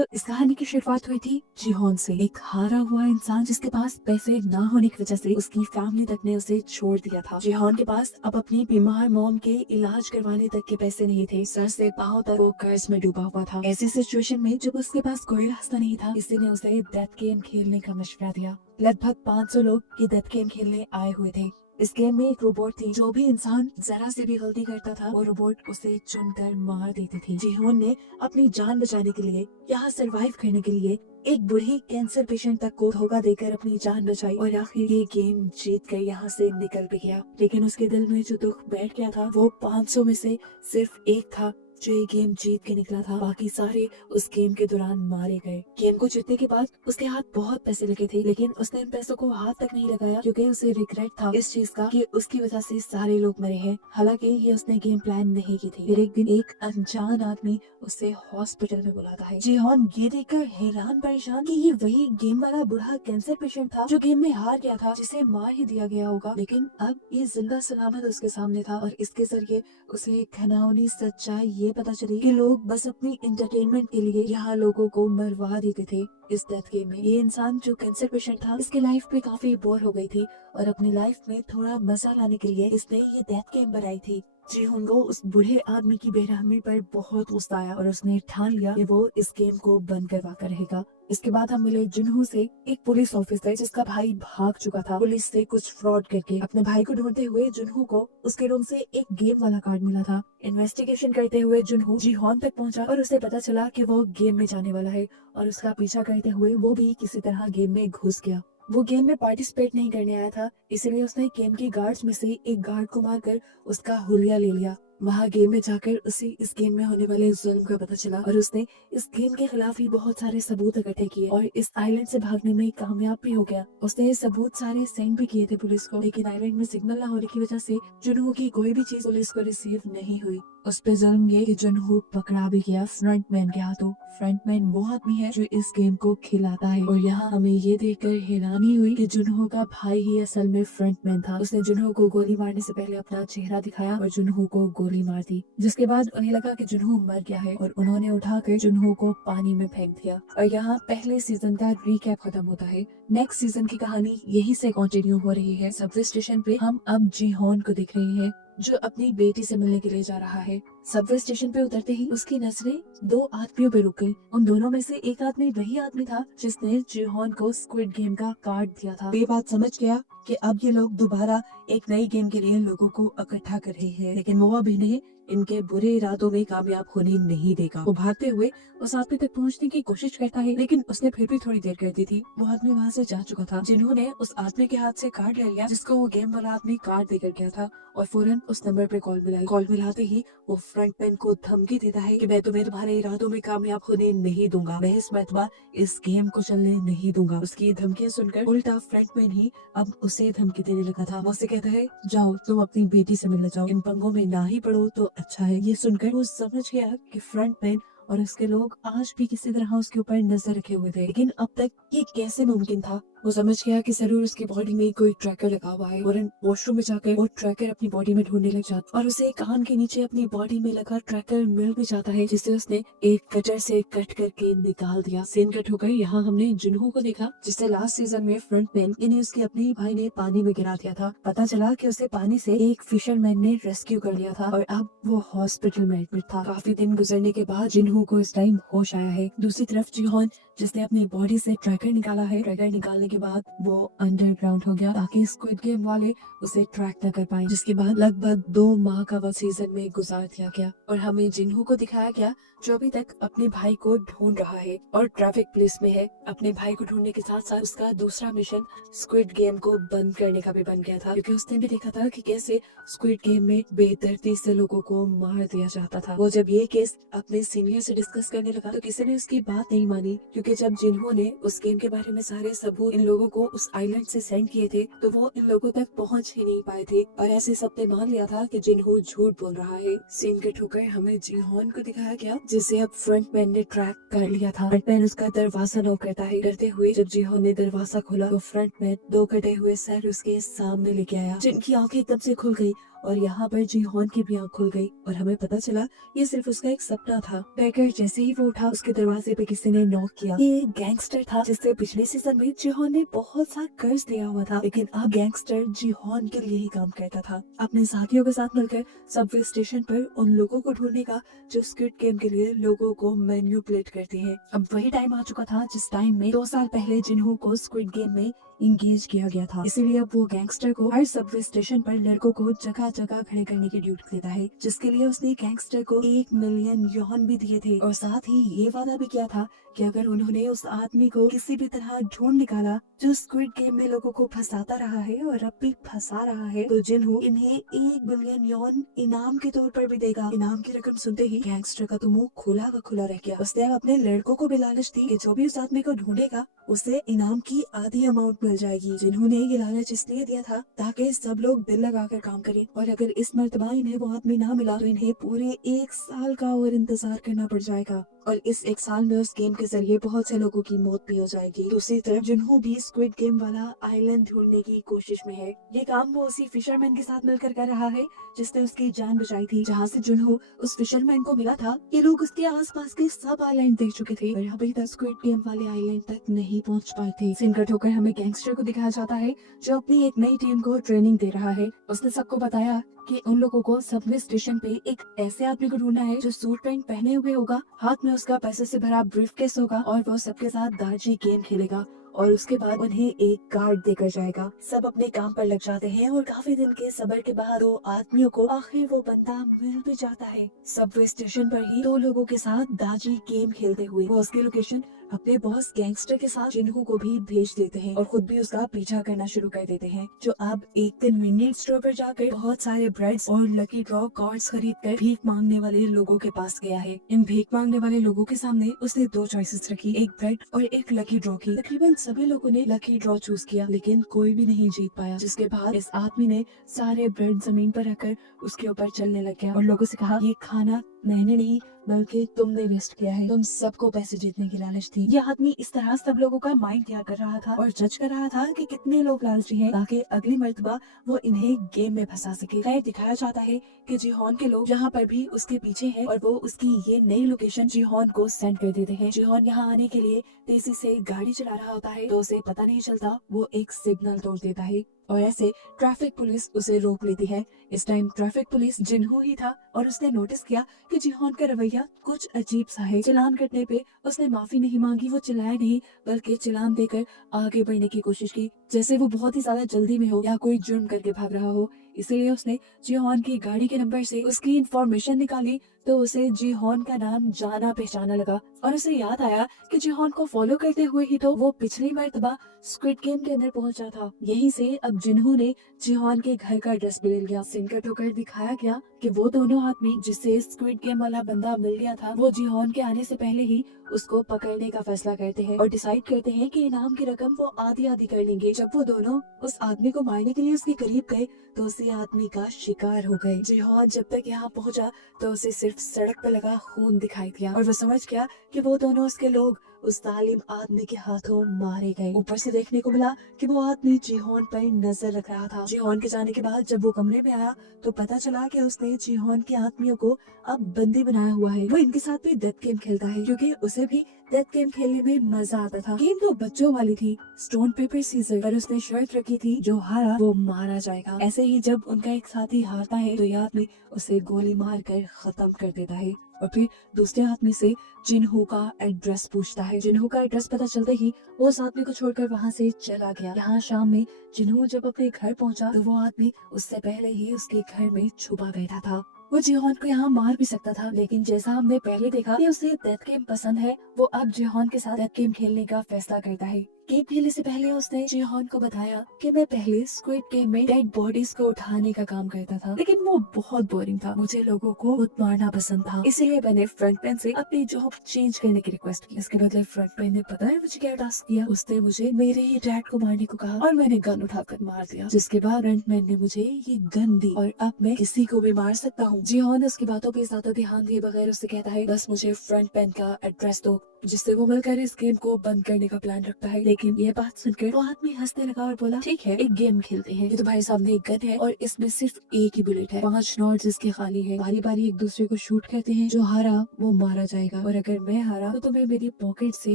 तो इस कहानी की शुरुआत हुई थी जिहोन से, एक हारा हुआ इंसान जिसके पास पैसे ना होने की वजह से उसकी फैमिली तक ने उसे छोड़ दिया था। जिहोन के पास अब अपनी बीमार मॉम के इलाज करवाने तक के पैसे नहीं थे। सर से पांव तक वो कर्ज में डूबा हुआ था। ऐसी सिचुएशन में जब उसके पास कोई रास्ता नहीं था, किसी ने उसे डेथ गेम खेलने का मशवरा दिया। लगभग 500 लोग ये डेथ गेम खेलने आए हुए थे। इस गेम में एक रोबोट थी, जो भी इंसान जरा से भी गलती करता था वो रोबोट उसे चुनकर मार देती थी। जिहोन ने अपनी जान बचाने के लिए, यहाँ सरवाइव करने के लिए एक बूढ़ी कैंसर पेशेंट तक को धोखा देकर अपनी जान बचाई और आखिर ये गेम जीत कर यहाँ से निकल भी गया। लेकिन उसके दिल में जो दुख बैठ गया था वो 500 में से सिर्फ एक था जो ये गेम जीत के निकला था। बाकी सारे उस गेम के दौरान मारे गए। गेम को जीतने के बाद उसके हाथ बहुत पैसे लगे थे, लेकिन उसने इन पैसों को हाथ तक नहीं लगाया क्योंकि उसे रिग्रेट था इस चीज का कि उसकी वजह से सारे लोग मरे हैं। हालांकि ये उसने गेम प्लान नहीं की थी। फिर एक दिन एक अनजान आदमी उसे हॉस्पिटल में बुलाता है। जिहोन ये देखकर हैरान परेशान कि ये वही गेम वाला बूढ़ा कैंसर पेशेंट था जो गेम में हार गया था, जिसे मार ही दिया गया होगा। लेकिन अब ये जिंदा सलामत उसके सामने था और इसके जरिए उसे एक घिनौनी सच्चाई ये पता चली कि लोग बस अपनी एंटरटेनमेंट के लिए यहाँ लोगों को मरवा देते थे इस डेथ गेम में। ये इंसान जो कैंसर पेशेंट था, इसके लाइफ पे काफी बोर हो गई थी और अपनी लाइफ में थोड़ा मजा लाने के लिए इसने ये डेथ गेम बनाई थी। जिहोन को उस बूढ़े आदमी की बेरहमी पर बहुत गुस्सा आया और उसने ठान लिया कि वो इस गेम को बंद करवा कर रहेगा। इसके बाद हम मिले जुनहो से, एक पुलिस ऑफिसर जिसका भाई भाग चुका था पुलिस से कुछ फ्रॉड करके। अपने भाई को ढूंढते हुए जुनहो को उसके रूम से एक गेम वाला कार्ड मिला था। इन्वेस्टिगेशन करते हुए जुनहो जिहोन तक पहुंचा और उसे पता चला कि वो गेम में जाने वाला है और उसका पीछा करते हुए वो भी किसी तरह गेम में घुस गया। वो गेम में पार्टिसिपेट नहीं करने आया था, इसलिए उसने गेम के गार्ड्स में से एक गार्ड को मारकर उसका हुलिया ले लिया। वहाँ गेम में जाकर उसे इस गेम में होने वाले जुल्म का पता चला और उसने इस गेम के खिलाफ ही बहुत सारे सबूत इकट्ठे किए और इस आइलैंड से भागने में कामयाब भी हो गया। उसने ये सबूत सारे सेंड भी किए थे पुलिस को, लेकिन आइलैंड में सिग्नल ना होने की वजह से जुनहो की कोई भी चीज पुलिस को रिसीव नहीं हुई। उस पे जुल्म ये कि जुनहो पकड़ा भी गया फ्रंटमैन के हाथों। फ्रंटमैन वो आदमी है जो इस गेम को खिलाता है और यहाँ हमें ये देखकर हैरानी हुई कि जुनहो का भाई ही असल में फ्रंटमैन था। उसने जुनहो को गोली मारने से पहले अपना चेहरा दिखाया और जुनहो को गोली मार दी, जिसके बाद उन्हें लगा कि जुनहो मर गया है और उन्होंने उठाकर जुनहो को पानी में फेंक दिया। और यहाँ पहले सीजन का रिकैप खत्म होता है। नेक्स्ट सीजन की कहानी यही से कंटिन्यू हो रही है। सबवे स्टेशन पे हम अब जिहोन को देख रहे हैं जो अपनी बेटी से मिलने के लिए जा रहा है। सबवे स्टेशन पे उतरते ही उसकी नजरें दो आदमियों पे रुक गई। उन दोनों में से एक आदमी वही आदमी था जिसने जिहोन को स्क्विड गेम का कार्ड दिया था। ये बात समझ गया कि अब ये लोग दोबारा एक नई गेम के लिए लोगों को इकट्ठा कर रहे हैं, लेकिन वो अब इन्हें इनके बुरे इरादों में कामयाब होने नहीं देगा। वो भागते हुए उस आदमी तक पहुंचने की कोशिश करता है, लेकिन उसने फिर भी थोड़ी देर कर दी थी। वो आदमी वहाँ से जा चुका था। जिन्होंने उस आदमी के हाथ से कार्ड ले लिया जिसको वो गेम वाला आदमी कार्ड देकर गया था और फौरन उस नंबर पे कॉल मिलाई। कॉल मिलाते ही वो फ्रंटमैन को धमकी देता है कि मैं तुम्हें तुम्हारे इरादों में कामयाब होने नहीं दूंगा, मैं इस मरतबा इस गेम को चलने नहीं दूंगा। उसकी धमकियां सुनकर उल्टा फ्रंटमैन ही अब उसे धमकी देने लगा था। वो उसे कहता है जाओ तुम अपनी बेटी से मिलने जाओ, इन पंगों में ना ही पड़ो तो अच्छा है। ये सुनकर वो समझ गया कि फ्रंटमैन और उसके लोग आज भी किसी तरह उसके ऊपर नजर रखे हुए थे, लेकिन अब तक ये कैसे मुमकिन था। वो समझ गया कि जरूर उसकी बॉडी में कोई ट्रैकर लगा हुआ है और वॉशरूम में जाकर वो ट्रैकर अपनी बॉडी में ढूंढने लग जाता और उसे कान के नीचे अपनी बॉडी में लगा ट्रैकर मिल भी जाता है, जिसे उसने एक कटर से कट करके निकाल दिया। सीन कट हो गई। यहाँ हमने जुनहो को देखा जिसे लास्ट सीजन में फ्रंटमैन यानी उसके अपने भाई ने पानी में गिरा दिया था। पता चला कि उसे पानी से एक फिशरमैन ने रेस्क्यू कर लिया था और अब वो हॉस्पिटल में एडमिट था। काफी दिन गुजरने के बाद जुनहो को इस टाइम होश आया है। दूसरी तरफ जिहोन जिसने अपनी बॉडी से ट्रैकर निकाला है, ट्रैकर निकालने के बाद वो अंडरग्राउंड हो गया ताकि स्क्विड गेम वाले उसे ट्रैक न कर पाए, जिसके बाद लगभग 2 माह का वक्त सीजन में गुजार दिया गया और हमें जिन्हो को दिखाया गया जो अभी तक अपने भाई को ढूंढ रहा है और ट्रैफिक पुलिस में है। अपने भाई को ढूंढने के साथ साथ उसका दूसरा मिशन स्क्विड गेम को बंद करने का भी बन गया था, क्योंकि उसने भी देखा था कि कैसे स्क्विड गेम में बेदर्दी से लोगों को मार दिया जाता था। वो जब ये केस अपने सीनियर से डिस्कस करने लगा तो किसी ने उसकी बात नहीं मानी, क्योंकि जब जिन्हो ने उस गेम के बारे में सारे सबूत इन लोगों को उस आइलैंड से सेंड किए थे तो वो इन लोगों तक पहुंच ही नहीं पाए थे और ऐसे सबने मान लिया था कि जिन्हो झूठ बोल रहा है। सीन कट होकर हमें जिहोन को दिखाया गया जिसे अब फ्रंटमैन ने ट्रैक कर लिया था। फ्रंटमैन उसका दरवाजा नॉक करता है। डरते हुए जब जिहोन ने दरवाजा खोला तो फ्रंटमैन 2 कटे हुए सर उसके सामने लेके आया, जिनकी आंखें तब से खुल गई और यहाँ पर जीहोन की भी आंख खुल गई और हमें पता चला ये सिर्फ उसका एक सपना था। बैकर जैसे ही वो उठा उसके दरवाजे पे किसी ने नॉक किया। ये एक गैंगस्टर था जिससे पिछले सीजन में जीहोन ने बहुत सा कर्ज दिया हुआ था, लेकिन अब गैंगस्टर जीहोन के लिए ही काम करता था। अपने साथियों के साथ मिलकर सबवे स्टेशन पर उन लोगों को ढूंढने का जो स्क्विड गेम के लिए लोगों को मैन्युपुलेट करते हैं। अब वही टाइम आ चुका था जिस टाइम में 2 साल पहले जिन्हों को स्क्विड गेम में इंगेज किया गया था। इसीलिए अब वो गैंगस्टर को हर सबवे स्टेशन पर लड़कों को जगह जगह खड़े करने की ड्यूटी देता है, जिसके लिए उसने गैंगस्टर को 1 मिलियन यौन भी दिए थे और साथ ही ये वादा भी किया था कि अगर उन्होंने उस आदमी को किसी भी तरह ढूंढ निकाला जो स्क्विड गेम में लोगों को फंसाता रहा है और अब भी फंसा रहा है, तो जिन्हों इन्हें 1 बिलियन यौन इनाम के तौर पर भी देगा। इनाम की रकम सुनते ही गैंगस्टर का तो मुंह खुला व खुला रह गया। उसने अब अपने लड़कों को भी लालच दी कि जो भी उस आदमी को ढूंढेगा उसे इनाम की आधी अमाउंट मिल जाएगी। जिन्होंने ये लालच इसलिए दिया था ताकि सब लोग दिल लगाकर काम करें और अगर इस मर्तबा इन्हें वो आदमी ना मिला तो इन्हें पूरे 1 साल का और इंतजार करना पड़ जाएगा और इस 1 साल में उस गेम के जरिए बहुत से लोगों की मौत भी हो जाएगी। दूसरी तरफ जिन्हों भी स्क्विड गेम वाला आइलैंड ढूंढने की कोशिश में है। ये काम वो उसी फिशरमैन के साथ मिलकर कर रहा है जिसने उसकी जान बचाई थी। जहाँ से जिन्हों उस फिशरमैन को मिला था, ये लोग उसके आसपास के सब आइलैंड देख चुके थे और अभी तक स्क्विड गेम वाले आइलैंड तक नहीं पहुँच पाए थे। सिनकट होकर हमें गैंगस्टर को दिखाया जाता है जो अपनी एक नई टीम को ट्रेनिंग दे रहा है। उसने सबको बताया कि उन लोगों को सबवे स्टेशन पे एक ऐसे आदमी को ढूंढना है जो सूट पैंट पहने हुए होगा, हाथ में उसका पैसे से भरा ब्रीफकेस होगा और वो सबके साथ दार्जी गेम खेलेगा और उसके बाद उन्हें एक कार्ड देकर जाएगा। सब अपने काम पर लग जाते हैं और काफी दिन के सब्र के बाद 2 आदमियों को आखिर वो बंदा मिल भी जाता है। सबवे स्टेशन पर ही 2 लोगों के साथ दार्जी गेम खेलते हुए वो उसकी लोकेशन अपने बॉस गैंगस्टर के साथ जिन्हों को भी भेज देते हैं और खुद भी उसका पीछा करना शुरू कर देते हैं, जो अब एक दिन मिनी स्टोर पर जाकर बहुत सारे ब्रेड्स और लकी ड्रॉ कार्ड्स खरीद कर भीख मांगने वाले लोगों के पास गया है। इन भीख मांगने वाले लोगों के सामने उसने 2 चॉइसेस रखी, एक ब्रेड और एक लकी ड्रॉ की। तकरीबन सभी लोगों ने लकी ड्रॉ चूज किया लेकिन कोई भी नहीं जीत पाया, जिसके बाद इस आदमी ने सारे ब्रेड जमीन पर रखकर उसके ऊपर चलने लग गया और लोगों से कहा, ये खाना मैंने नहीं बल्कि तुमने वेस्ट किया है, तुम सबको पैसे जीतने की लालच थी। यह आदमी इस तरह सब लोगों का माइंड तैयार कर रहा था और जज कर रहा था कि कितने लोग लालची हैं ताकि अगली मर्तबा वो इन्हें गेम में फंसा सके। खैर दिखाया जाता है कि जीहोन के लोग यहाँ पर भी उसके पीछे हैं और वो उसकी ये नई लोकेशन जीहोन को सेंड कर देते हैं। जीहोन यहाँ आने के लिए तेजी से गाड़ी चला रहा होता है तो उसे पता नहीं चलता वो एक सिग्नल तोड़ देता है और ऐसे ट्रैफिक पुलिस उसे रोक लेती है। इस टाइम ट्रैफिक पुलिस जिन्हों ही था और उसने नोटिस किया कि जीहोन का रवैया कुछ अजीब सा है। चालान कटने पे उसने माफी नहीं मांगी, वो चिल्लाया नहीं बल्कि चालान देकर आगे बढ़ने की कोशिश की जैसे वो बहुत ही ज्यादा जल्दी में हो या कोई जुर्म करके भाग रहा हो। इसीलिए उसने जीहोन की गाड़ी के नंबर से उसकी इंफॉर्मेशन निकाली तो उसे जीहोन का नाम जाना पहचाना लगा और उसे याद आया कि जीहोन को फॉलो करते हुए ही तो वो पिछली मर्तबा स्क्विड गेम के अंदर पहुंचा था। यहीं से अब जिन्हों ने जीहोन के घर का एड्रेस भी ले लिया। सिनकट होकर दिखाया गया कि वो दोनों आदमी जिससे स्क्विड गेम वाला बंदा मिल गया था वो जीहोन के आने से पहले ही उसको पकड़ने का फैसला करते हैं और डिसाइड करते हैं कि इनाम की रकम वो आधी आधी कर लेंगे। जब वो दोनों उस आदमी को मारने के लिए उसके करीब गए तो उसी आदमी का शिकार हो गए। जीहोन जब तक यहाँ पहुँचा तो उसे सिर्फ सड़क पर लगा खून दिखाई दिया और वो समझ गया कि वो दोनों उसके लोग उस तालिम आदमी के हाथों मारे गए। ऊपर से देखने को मिला कि वो आदमी जीहोन पर नजर रख रहा था। जीहोन के जाने के बाद जब वो कमरे में आया तो पता चला कि उसने जीहोन के आदमियों को अब बंदी बनाया हुआ है। वो इनके साथ भी डेथ गेम खेलता है क्योंकि उसे भी डेथ गेम खेलने में मजा आता था। गेम तो बच्चों वाली थी, स्टोन पेपर सीजर, पर उसने शर्त रखी थी जो हारा वो मारा जाएगा। ऐसे ही जब उनका एक साथी हारता है तो यह आदमी उसे गोली मार कर खत्म कर देता है और फिर दूसरे आदमी से जिन्हों का एड्रेस पूछता है। जिन्हों का एड्रेस पता चलते ही वो उस आदमी को छोड़कर वहाँ से चला गया। यहाँ शाम में जिन्हों जब अपने घर पहुँचा तो वो आदमी उससे पहले ही उसके घर में छुपा बैठा था। वो जीहोन को यहाँ मार भी सकता था लेकिन जैसा हमने पहले देखा कि उसे डेथ गेम पसंद है, वो अब जीहोन के साथ डेथ गेम खेलने का फैसला करता है। गेम खेलने से पहले उसने जीहोन को बताया कि मैं पहले स्क्विड गेम में डेड बॉडीज को उठाने का काम करता था लेकिन वो बहुत बोरिंग था, मुझे लोगों को खुद मारना पसंद था, इसीलिए मैंने फ्रंटमैन से अपनी जॉब चेंज करने की रिक्वेस्ट की। इसके बदले फ्रंटमैन ने पता है मुझे क्या टास्क किया, उसने मुझे मेरे ही डैड को मारने को कहा और मैंने गन उठाकर मार दिया, जिसके बाद फ्रंटमैन ने मुझे ये गन दी और अब मैं किसी को भी मार सकता हूँ। जीहोन उसकी बातों पे ज्यादा ध्यान दिए बगैर उससे कहता है बस मुझे फ्रंटमैन का एड्रेस दो, जिससे वो मिलकर इस गेम को बंद करने का प्लान रखता है। लेकिन लेकिन ये बात सुनकर वो आदमी हंसने लगा और बोला, ठीक है, एक गेम खेलते हैं। ये तुम्हारे सामने एक गन है और इसमें सिर्फ एक ही बुलेट है, 5 नॉट्स इसके खाली है। बारी बारी एक दूसरे को शूट करते हैं, जो हारा वो मारा जाएगा और अगर मैं हारा तो तुम्हें मेरी पॉकेट से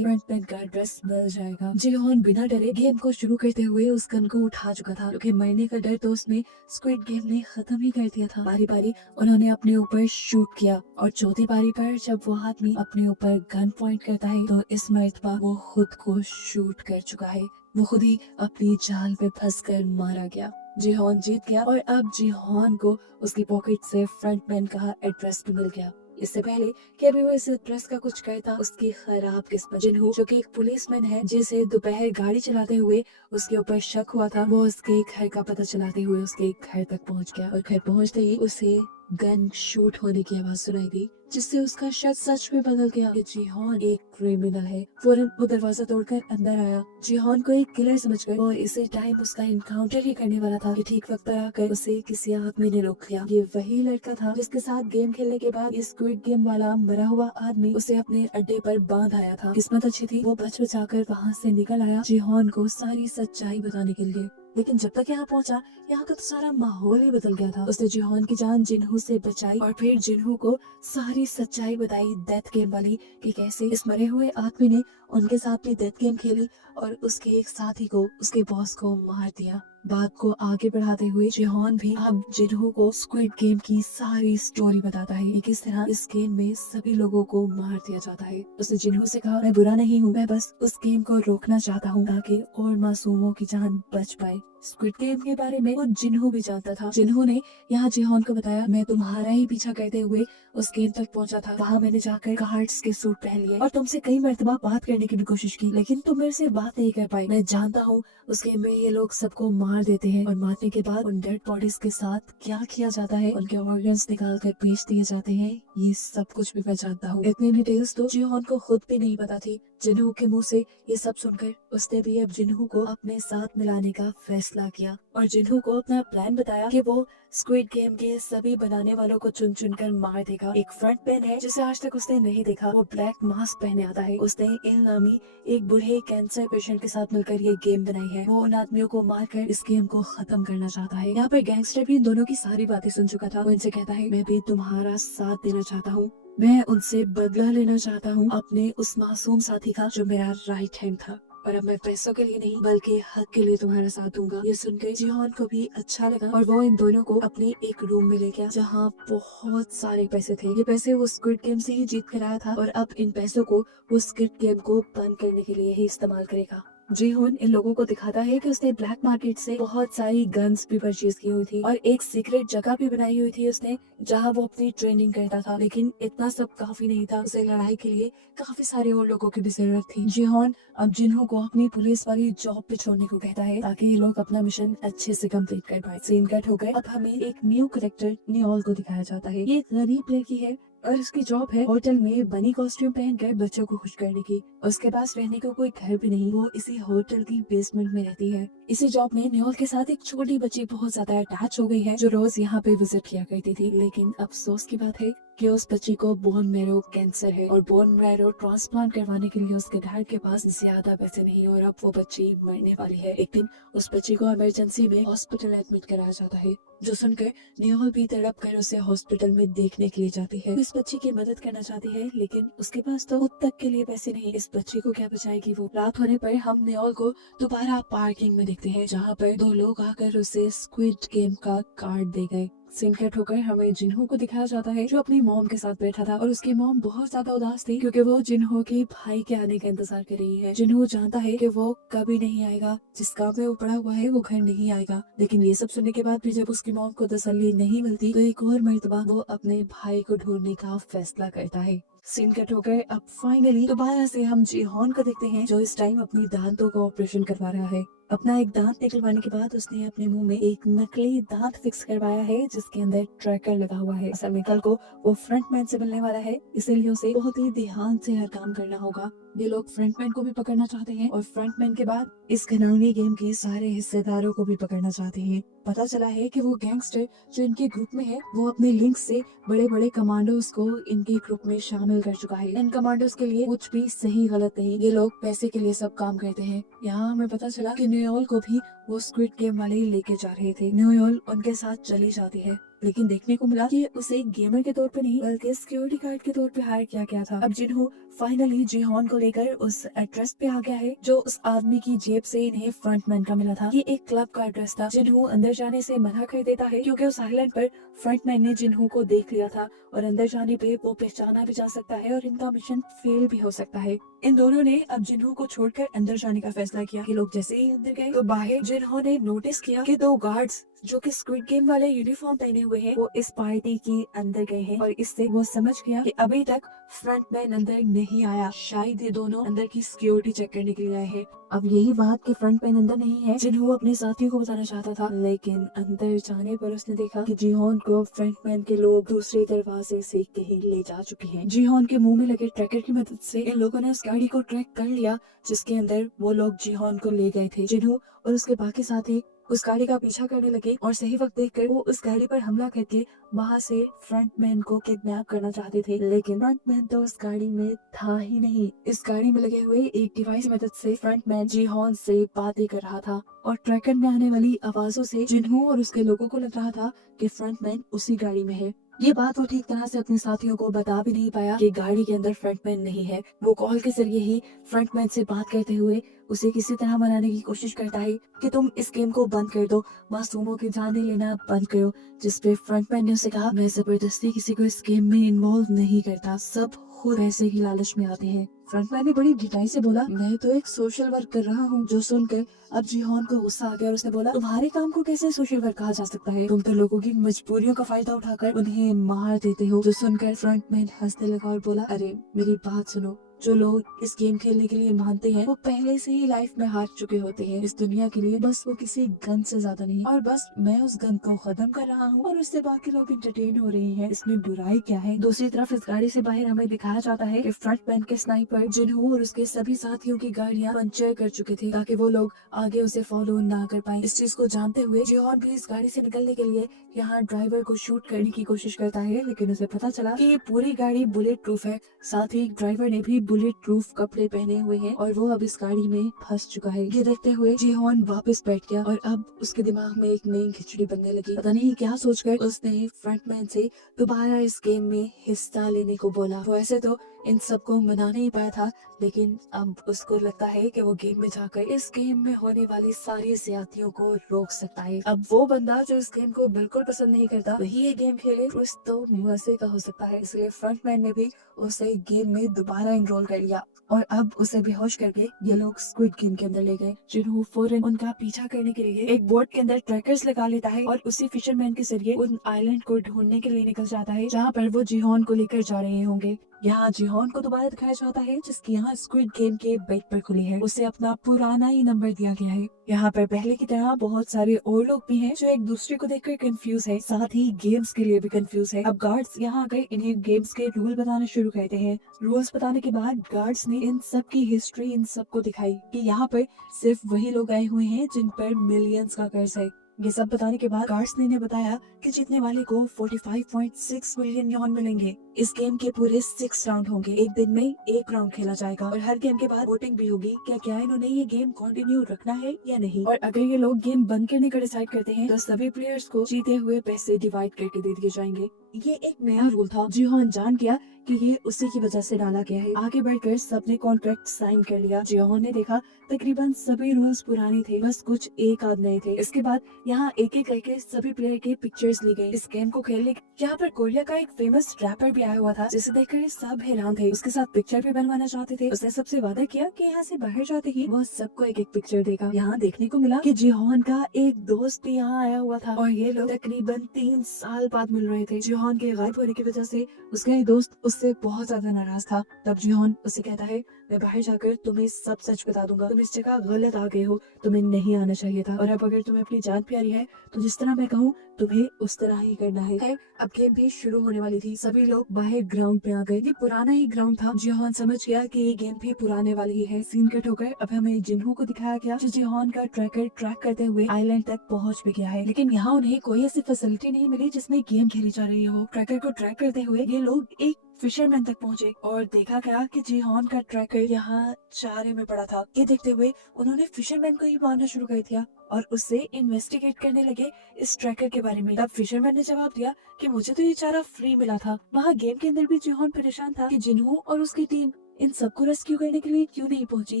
फ्रंटमैन का ड्रेस मिल जाएगा। जिहोन बिना डरे गेम को शुरू करते हुए उस गन को उठा चुका था, क्योंकि मरने का डर तो उसमें स्क्विड गेम ने खत्म ही कर दिया था। बारी बारी उन्होंने अपने ऊपर शूट किया और चौथी बारी पर जब वो आदमी अपने ऊपर गन पॉइंट करता है तो इस मर्तबा वो खुद को शूट कर चुका है। वो खुद ही अपनी जाल में फंसकर मारा गया। जिहोन जीत गया और अब जिहोन को उसकी पॉकेट से फ्रंटमैन का एड्रेस भी मिल गया। इससे पहले कि अभी वो इस एड्रेस का कुछ कहता, उसकी खराब किस्मत जिन्हू, जो कि एक पुलिसमैन है जिसे दोपहर गाड़ी चलाते हुए उसके ऊपर शक हुआ था, वो उसके घर का पता चलाते हुए उसके घर तक पहुंच गया और घर पहुंचते ही उसे गन शूट होने की आवाज सुनाई दी, जिससे उसका शक सच में बदल गया कि जिहोन एक क्रिमिनल है। फौरन वो दरवाजा तोड़कर अंदर आया। जिहोन को एक किलर समझकर वो इसी टाइम उसका इनकाउंटर ही करने वाला था कि ठीक वक्त पर आकर उसे किसी आदमी ने रोक लिया। ये वही लड़का था जिसके साथ गेम खेलने के बाद इस स्क्विड गेम वाला मरा हुआ आदमी उसे अपने अड्डे पर बांध आया था। किस्मत अच्छी थी, वो बच बचाकर वहाँ से निकल आया जिहोन को सारी सच्चाई बताने के लिए। लेकिन जब तक यहाँ पहुंचा, यहाँ का तो सारा माहौल ही बदल गया था। उसने जिहोन की जान जिन्हू से बचाई और फिर जिन्हू को सारी सच्चाई बताई डेथ गेम वाली, कि कैसे इस मरे हुए आदमी ने उनके साथ भी डेथ गेम खेली और उसके एक साथी को, उसके बॉस को मार दिया। बात को आगे बढ़ाते हुए जिहोन भी अब जिन्हू को स्क्विड गेम की सारी स्टोरी बताता है कि किस तरह इस गेम में सभी लोगों को मार दिया जाता है। उसने जिन्हू से कहा, मैं बुरा नहीं हूँ, मैं बस उस गेम को रोकना चाहता हूँ ताकि और मासूमों की जान बच पाए। स्क्विड गेम के बारे में वो जिन्हू भी जानता था। जिन्हू ने यहाँ जिहोन को बताया, मैं तुम्हारा ही पीछा करते हुए उस गेम तक पहुंचा था। वहाँ मैंने जाकर गार्ड्स के सूट पहन लिए और तुमसे कई मर्तबा बात करने की भी कोशिश की, लेकिन तुम मेरे से बात नहीं कर पाई। मैं जानता हूँ उस गेम में ये लोग सबको मार देते हैं और मारने के बाद उन डेड बॉडीज के साथ क्या किया जाता है, उनके ऑर्गन्स निकाल कर बेच दिए जाते हैं, ये सब कुछ भी मैं जानता हूँ। इतनी डिटेल्स तो जिहोन को खुद भी नहीं पता थी। जिन्हू के मुंह से ये सब सुनकर उसने भी अब जिन्हू को अपने साथ मिलाने का फैसला किया और जिन्हू को अपना प्लान बताया कि वो स्क्विड गेम के सभी बनाने वालों को चुन चुन कर मार देगा। एक फ्रंटमैन है जिसे आज तक उसने नहीं देखा, वो ब्लैक मास्क पहने आता है। उसने इन नामी एक बूढ़े कैंसर पेशेंट के साथ मिलकर ये गेम बनाई है। वो उन आदमियों को मारकर इस गेम को खत्म करना चाहता है। यहाँ पर गैंगस्टर भी इन दोनों की सारी बातें सुन चुका था। वो इनसे कहता है, मैं भी तुम्हारा साथ देना चाहता हूँ, मैं उनसे बदला लेना चाहता हूँ अपने उस मासूम साथी का जो मेरा राइट हैंड था, और अब मैं पैसों के लिए नहीं बल्कि हक के लिए तुम्हारा साथ दूंगा। ये सुनकर जिहोन को भी अच्छा लगा और वो इन दोनों को अपने एक रूम में ले गया जहाँ बहुत सारे पैसे थे। ये पैसे वो स्क्विड गेम से ही जीत कर आया था और अब इन पैसों को वो स्क्विड गेम को बंद करने के लिए ही इस्तेमाल करेगा। जिहोन इन लोगों को दिखाता है कि उसने ब्लैक मार्केट से बहुत सारी गन्स भी परचेज की हुई थी और एक सीक्रेट जगह भी बनाई हुई थी उसने, जहां वो अपनी ट्रेनिंग करता था। लेकिन इतना सब काफी नहीं था, उसे लड़ाई के लिए काफी सारे और लोगों की भी जरूरत थी। जिहोन अब जिन्हू को अपनी पुलिस वाली जॉब पे छोड़ने को कहता है ताकि ये लोग अपना मिशन अच्छे से कंप्लीट कर पाए। सीन कट हो गए। अब हमें एक न्यू कैरेक्टर नियोल को दिखाया जाता है। ये एक गरीब लड़की है और उसकी जॉब है होटल में बनी कॉस्ट्यूम पहनकर बच्चों को खुश करने की। उसके पास रहने को कोई घर भी नहीं, वो इसी होटल की बेसमेंट में रहती है। इसी जॉब में नियोल के साथ एक छोटी बच्ची बहुत ज्यादा अटैच हो गई है, जो रोज यहाँ पे विजिट किया करती थी। लेकिन अफसोस की बात है कि उस बच्ची को बोन मैरो कैंसर है और बोन मैरो ट्रांसप्लांट करवाने के लिए उसके डैड के पास ज्यादा पैसे नहीं और अब वो बच्ची मरने वाली है। एक दिन उस बच्ची को इमरजेंसी में हॉस्पिटल एडमिट कराया जाता है, जो सुनकर नियोल भी तड़प कर उसे हॉस्पिटल में देखने के लिए जाती है। इस बच्ची की मदद करना चाहती है लेकिन उसके पास तो खुद तक के लिए पैसे नहीं। इस बच्ची को क्या बचाएगी वो। रात होने पर हम नियोल को दोबारा पार्किंग में देखते हैं, जहाँ पर दो लोग आकर उसे स्क्विड गेम का कार्ड दे गए। सीन कट होकर हमें जिन्हू को दिखाया जाता है, जो अपनी मॉम के साथ बैठा था और उसकी मॉम बहुत ज्यादा उदास थी क्योंकि वो जिन्हू के भाई के आने का इंतजार कर रही है। जिन्हू जानता है कि वो कभी नहीं आएगा, जिस काम में वो पड़ा हुआ है वो घर नहीं आएगा। लेकिन ये सब सुनने के बाद भी जब उसकी मॉम को तसल्ली नहीं मिलती तो एक और मर्तबा वो अपने भाई को ढूंढने का फैसला करता है। सीन कट हो गए। अब फाइनली दोबारा से हम जिहोन को देखते हैं, जो इस टाइम अपनी दांतों का ऑपरेशन करवा रहा है। अपना एक दांत निकलवाने के बाद उसने अपने मुंह में एक नकली दांत फिक्स करवाया है जिसके अंदर ट्रैकर लगा हुआ है। असल में कल को वो फ्रंटमैन से मिलने वाला है, इसीलिए उसे बहुत ही ध्यान से हर काम करना होगा। ये लोग फ्रंटमैन को भी पकड़ना चाहते हैं और फ्रंटमैन के बाद इस घिनौनी गेम के सारे हिस्सेदारों को भी पकड़ना चाहते हैं। पता चला है कि वो गैंगस्टर जो इनके ग्रुप में है वो अपने लिंक से बड़े बड़े कमांडोज को इनके ग्रुप में शामिल कर चुका है। इन कमांडोज के लिए कुछ भी सही गलत नहीं, ये लोग पैसे के लिए सब काम करते हैं। यहाँ हमें पता चला कि न्यूयॉल को भी वो स्क्विड गेम वाले लेके जा रहे थे। न्यूयॉल उनके साथ चली जाती है, लेकिन देखने को मिला कि उसे एक गेमर के तौर पे नहीं बल्कि सिक्योरिटी गार्ड के तौर पे हायर किया गया था। अब जिन्हों फाइनली जिहोन को लेकर उस एड्रेस पे आ गया है जो उस आदमी की जेब से इन्हें फ्रंटमैन का मिला था। ये एक क्लब का एड्रेस था। जिन्हों अंदर जाने से मना कर देता है क्योंकि उस आइलैंड पर फ्रंटमैन ने जिन्हों को देख लिया था और अंदर जाने पे वो पहचाना भी जा सकता है और इनका मिशन फेल भी हो सकता है। इन दोनों ने अब जिन्हों को छोड़कर अंदर जाने का फैसला किया कि लोग जैसे ही अंदर गए तो बाहर जिन्हों ने नोटिस किया कि दो गार्ड्स जो कि स्क्विड गेम वाले यूनिफॉर्म पहने हुए हैं वो इस पार्टी के अंदर गए हैं और इससे वो समझ गया कि अभी तक फ्रंटमैन अंदर नहीं आया, शायद ये दोनों अंदर की सिक्योरिटी चेक करने के लिए आए हैं। अब यही बात कि फ्रंटमैन अंदर नहीं है जिन्हों अपने साथियों को बताना चाहता था, लेकिन अंदर जाने पर उसने देखा कि जिहोन को फ्रंटमैन के लोग दूसरे दरवाजे से कहीं ले जा चुके हैं। जिहोन के मुंह में लगे ट्रैकर की मदद से इन लोगों ने उस गाड़ी को ट्रैक कर लिया जिसके अंदर वो लोग जिहोन को ले गए थे। जिन्हों और उसके बाकी साथी उस गाड़ी का पीछा करने लगे और सही वक्त देखकर वो उस गाड़ी पर हमला करके वहां से फ्रंटमैन को किडनैप करना चाहते थे, लेकिन फ्रंटमैन तो उस गाड़ी में था ही नहीं। इस गाड़ी में लगे हुए एक डिवाइस की मदद से फ्रंटमैन जिहोन से बातें कर रहा था और ट्रैकर में आने वाली आवाजों से जिन्हों और उसके लोगों को लग रहा था कि फ्रंटमैन उसी गाड़ी में है। ये बात वो ठीक तरह से अपने साथियों को बता भी नहीं पाया कि गाड़ी के अंदर फ्रंटमैन नहीं है। वो कॉल के जरिए ही फ्रंटमैन से बात करते हुए उसे किसी तरह मनाने की कोशिश करता है कि तुम इस गेम को बंद कर दो, मासूमों की जानें लेना बंद करो। जिसपे फ्रंटमैन ने उसे कहा, मैं जबरदस्ती किसी को इस गेम में इन्वॉल्व नहीं करता, सब खुद ऐसे ही लालच में आते हैं। फ्रंटमैन ने बड़ी ढिठाई से बोला, मैं तो एक सोशल वर्क कर रहा हूँ। जो सुनकर अब जिहोन को गुस्सा आ गया और उसने बोला, तुम्हारे काम को कैसे सोशल वर्क कहा जा सकता है? तुम तो लोगों की मजबूरियों का फायदा उठाकर उन्हें मार देते हो। जो सुनकर फ्रंटमैन हंसने लगा और बोला, अरे मेरी बात सुनो, जो लोग इस गेम खेलने के लिए मानते हैं वो पहले से ही लाइफ में हार चुके होते हैं इस दुनिया के लिए, बस वो किसी गन से ज्यादा नहीं। और बस मैं उस गन को खत्म कर रहा हूँ और उससे बाकी लोग इंटरटेन हो रहे हैं, इसमें बुराई क्या है? दूसरी तरफ इस गाड़ी से बाहर हमें दिखाया जाता है कि फ्रंटमैन के स्नाइपर जिन्हों और उसके सभी साथियों की गाड़ियां पंचर कर चुके थे ताकि वो लोग आगे उसे फॉलो ना कर पाए। इस चीज को जानते हुए जिहोन भी इस गाड़ी से निकलने के लिए यहाँ ड्राइवर को शूट करने की कोशिश करता है, लेकिन उसे पता चला कि ये पूरी गाड़ी बुलेट प्रूफ है। साथ ही ड्राइवर ने भी बुलेट प्रूफ कपड़े पहने हुए हैं और वो अब इस गाड़ी में फंस चुका है। ये देखते हुए जिहोन वापस बैठ गया और अब उसके दिमाग में एक नई खिचड़ी बनने लगी। पता नहीं क्या सोचकर उसने फ्रंटमैन से दोबारा इस गेम में हिस्सा लेने को बोला। वो ऐसे तो इन सबको मना नहीं पाया था, लेकिन अब उसको लगता है कि वो गेम में जाकर इस गेम में होने वाली सारी ज्यादतियों को रोक सकता है। अब वो बंदा जो इस गेम को बिल्कुल पसंद नहीं करता वही ये गेम खेले कुछ तो मजे का हो सकता है। इसलिए फ्रंटमैन ने भी उसे गेम में दोबारा एनरोल कर लिया और अब उसे बेहोश करके ये लोग स्क्विड गेम के अंदर ले गए। जिन्हों फौरन उनका पीछा करने के लिए एक बोट के अंदर ट्रैकर्स लगा लेता है और उसी फिशरमैन के जरिए उन आइलैंड को ढूंढने के लिए निकल जाता है जहाँ पर वो जिहोन को लेकर जा रहे होंगे। यहाँ जिहोन को दोबारा दिखाया जाता है जिसकी यहाँ स्क्विड गेम के बेड पर खुली है। उसे अपना पुराना ही नंबर दिया गया है। यहाँ पर पहले की तरह बहुत सारे और लोग भी हैं जो एक दूसरे को देखकर कंफ्यूज है, साथ ही गेम्स के लिए भी कंफ्यूज है। अब गार्ड्स यहाँ आकर इन्हें गेम्स के रूल बताना शुरू करते हैं। रूल्स बताने के बाद गार्ड्स ने इन सब की हिस्ट्री इन सबको दिखाई कि यहाँ पर सिर्फ वही लोग आए हुए हैं जिन पर मिलियंस का कर्ज है। ये सब बताने के बाद गार्ड्स ने इन्हें बताया कि जीतने वाले को 45.6 मिलियन यॉन मिलेंगे। इस गेम के पूरे 6 राउंड होंगे, एक दिन में एक राउंड खेला जाएगा और हर गेम के बाद वोटिंग भी होगी क्या इन्होंने ये गेम कंटिन्यू रखना है या नहीं। और अगर ये लोग गेम बंद करने का डिसाइड करते हैं तो सभी प्लेयर्स को जीते हुए पैसे डिवाइड करके दे दिए जाएंगे। ये एक नया रूल था। जिहोन जान गया कि ये उसी की वजह से डाला गया है। आगे बढ़कर सबने कॉन्ट्रैक्ट साइन कर लिया। जिहोन ने देखा तकरीबन सभी रूल्स पुराने थे, बस कुछ एक आध नए थे। इसके बाद यहाँ एक एक करके सभी प्लेयर के पिक्चर्स ली गई। इस गेम को खेलने यहाँ पर कोरिया का एक फेमस रैपर भी आया हुआ था जिसे देखकर सब हैरान थे। उसके साथ पिक्चर भी बनवाना चाहते थे। उसने सबसे वादा किया कि यहाँ से बाहर जाते ही वो सबको एक एक पिक्चर देगा। यहाँ देखने को मिला कि जिहोन का एक दोस्त भी यहाँ आया हुआ था और ये लोग तकरीबन 3 साल बाद मिल रहे थे। जिहोन के गायब होने की वजह से उसका एक दोस्त उससे बहुत ज्यादा नाराज था। तब जिहोन उसे कहता है, मैं बाहर जाकर तुम्हें सब सच बता दूंगा। तुम इस जगह गलत आ गए हो, तुम्हें नहीं आना चाहिए था। और अब अगर तुम्हें अपनी जान प्यारी है तो जिस तरह मैं कहूँ तुम्हें उस तरह ही करना है। खैर, अब गेम भी शुरू होने वाली थी। सभी लोग बाहर ग्राउंड पे आ गए। ये पुराना ही ग्राउंड था। जिहोन समझ गया कि ये गेम भी पुराने वाली ही है। सीन कट होकर अब हमें जिन्हों को दिखाया गया जो जिहोन का ट्रैकर ट्रैक करते हुए आइलैंड तक पहुंच भी गया है। लेकिन यहाँ उन्हें कोई ऐसी फैसिलिटी नहीं मिली जिसमें गेम खेली जा रही हो। ट्रैकर को ट्रैक करते हुए ये लोग एक फिशरमैन तक पहुंचे और देखा गया कि जिहोन का ट्रैकर यहाँ चारे में पड़ा था। ये देखते हुए उन्होंने फिशरमैन को ही मारना शुरू कर दिया और उससे इन्वेस्टिगेट करने लगे इस ट्रैकर के बारे में। तब फिशरमैन ने जवाब दिया कि मुझे तो ये चारा फ्री मिला था। वहाँ गेम के अंदर भी जिहोन परेशान था कि जिन्हों और उसकी टीम इन सबको रेस्क्यू करने के लिए क्यों नहीं पहुंची।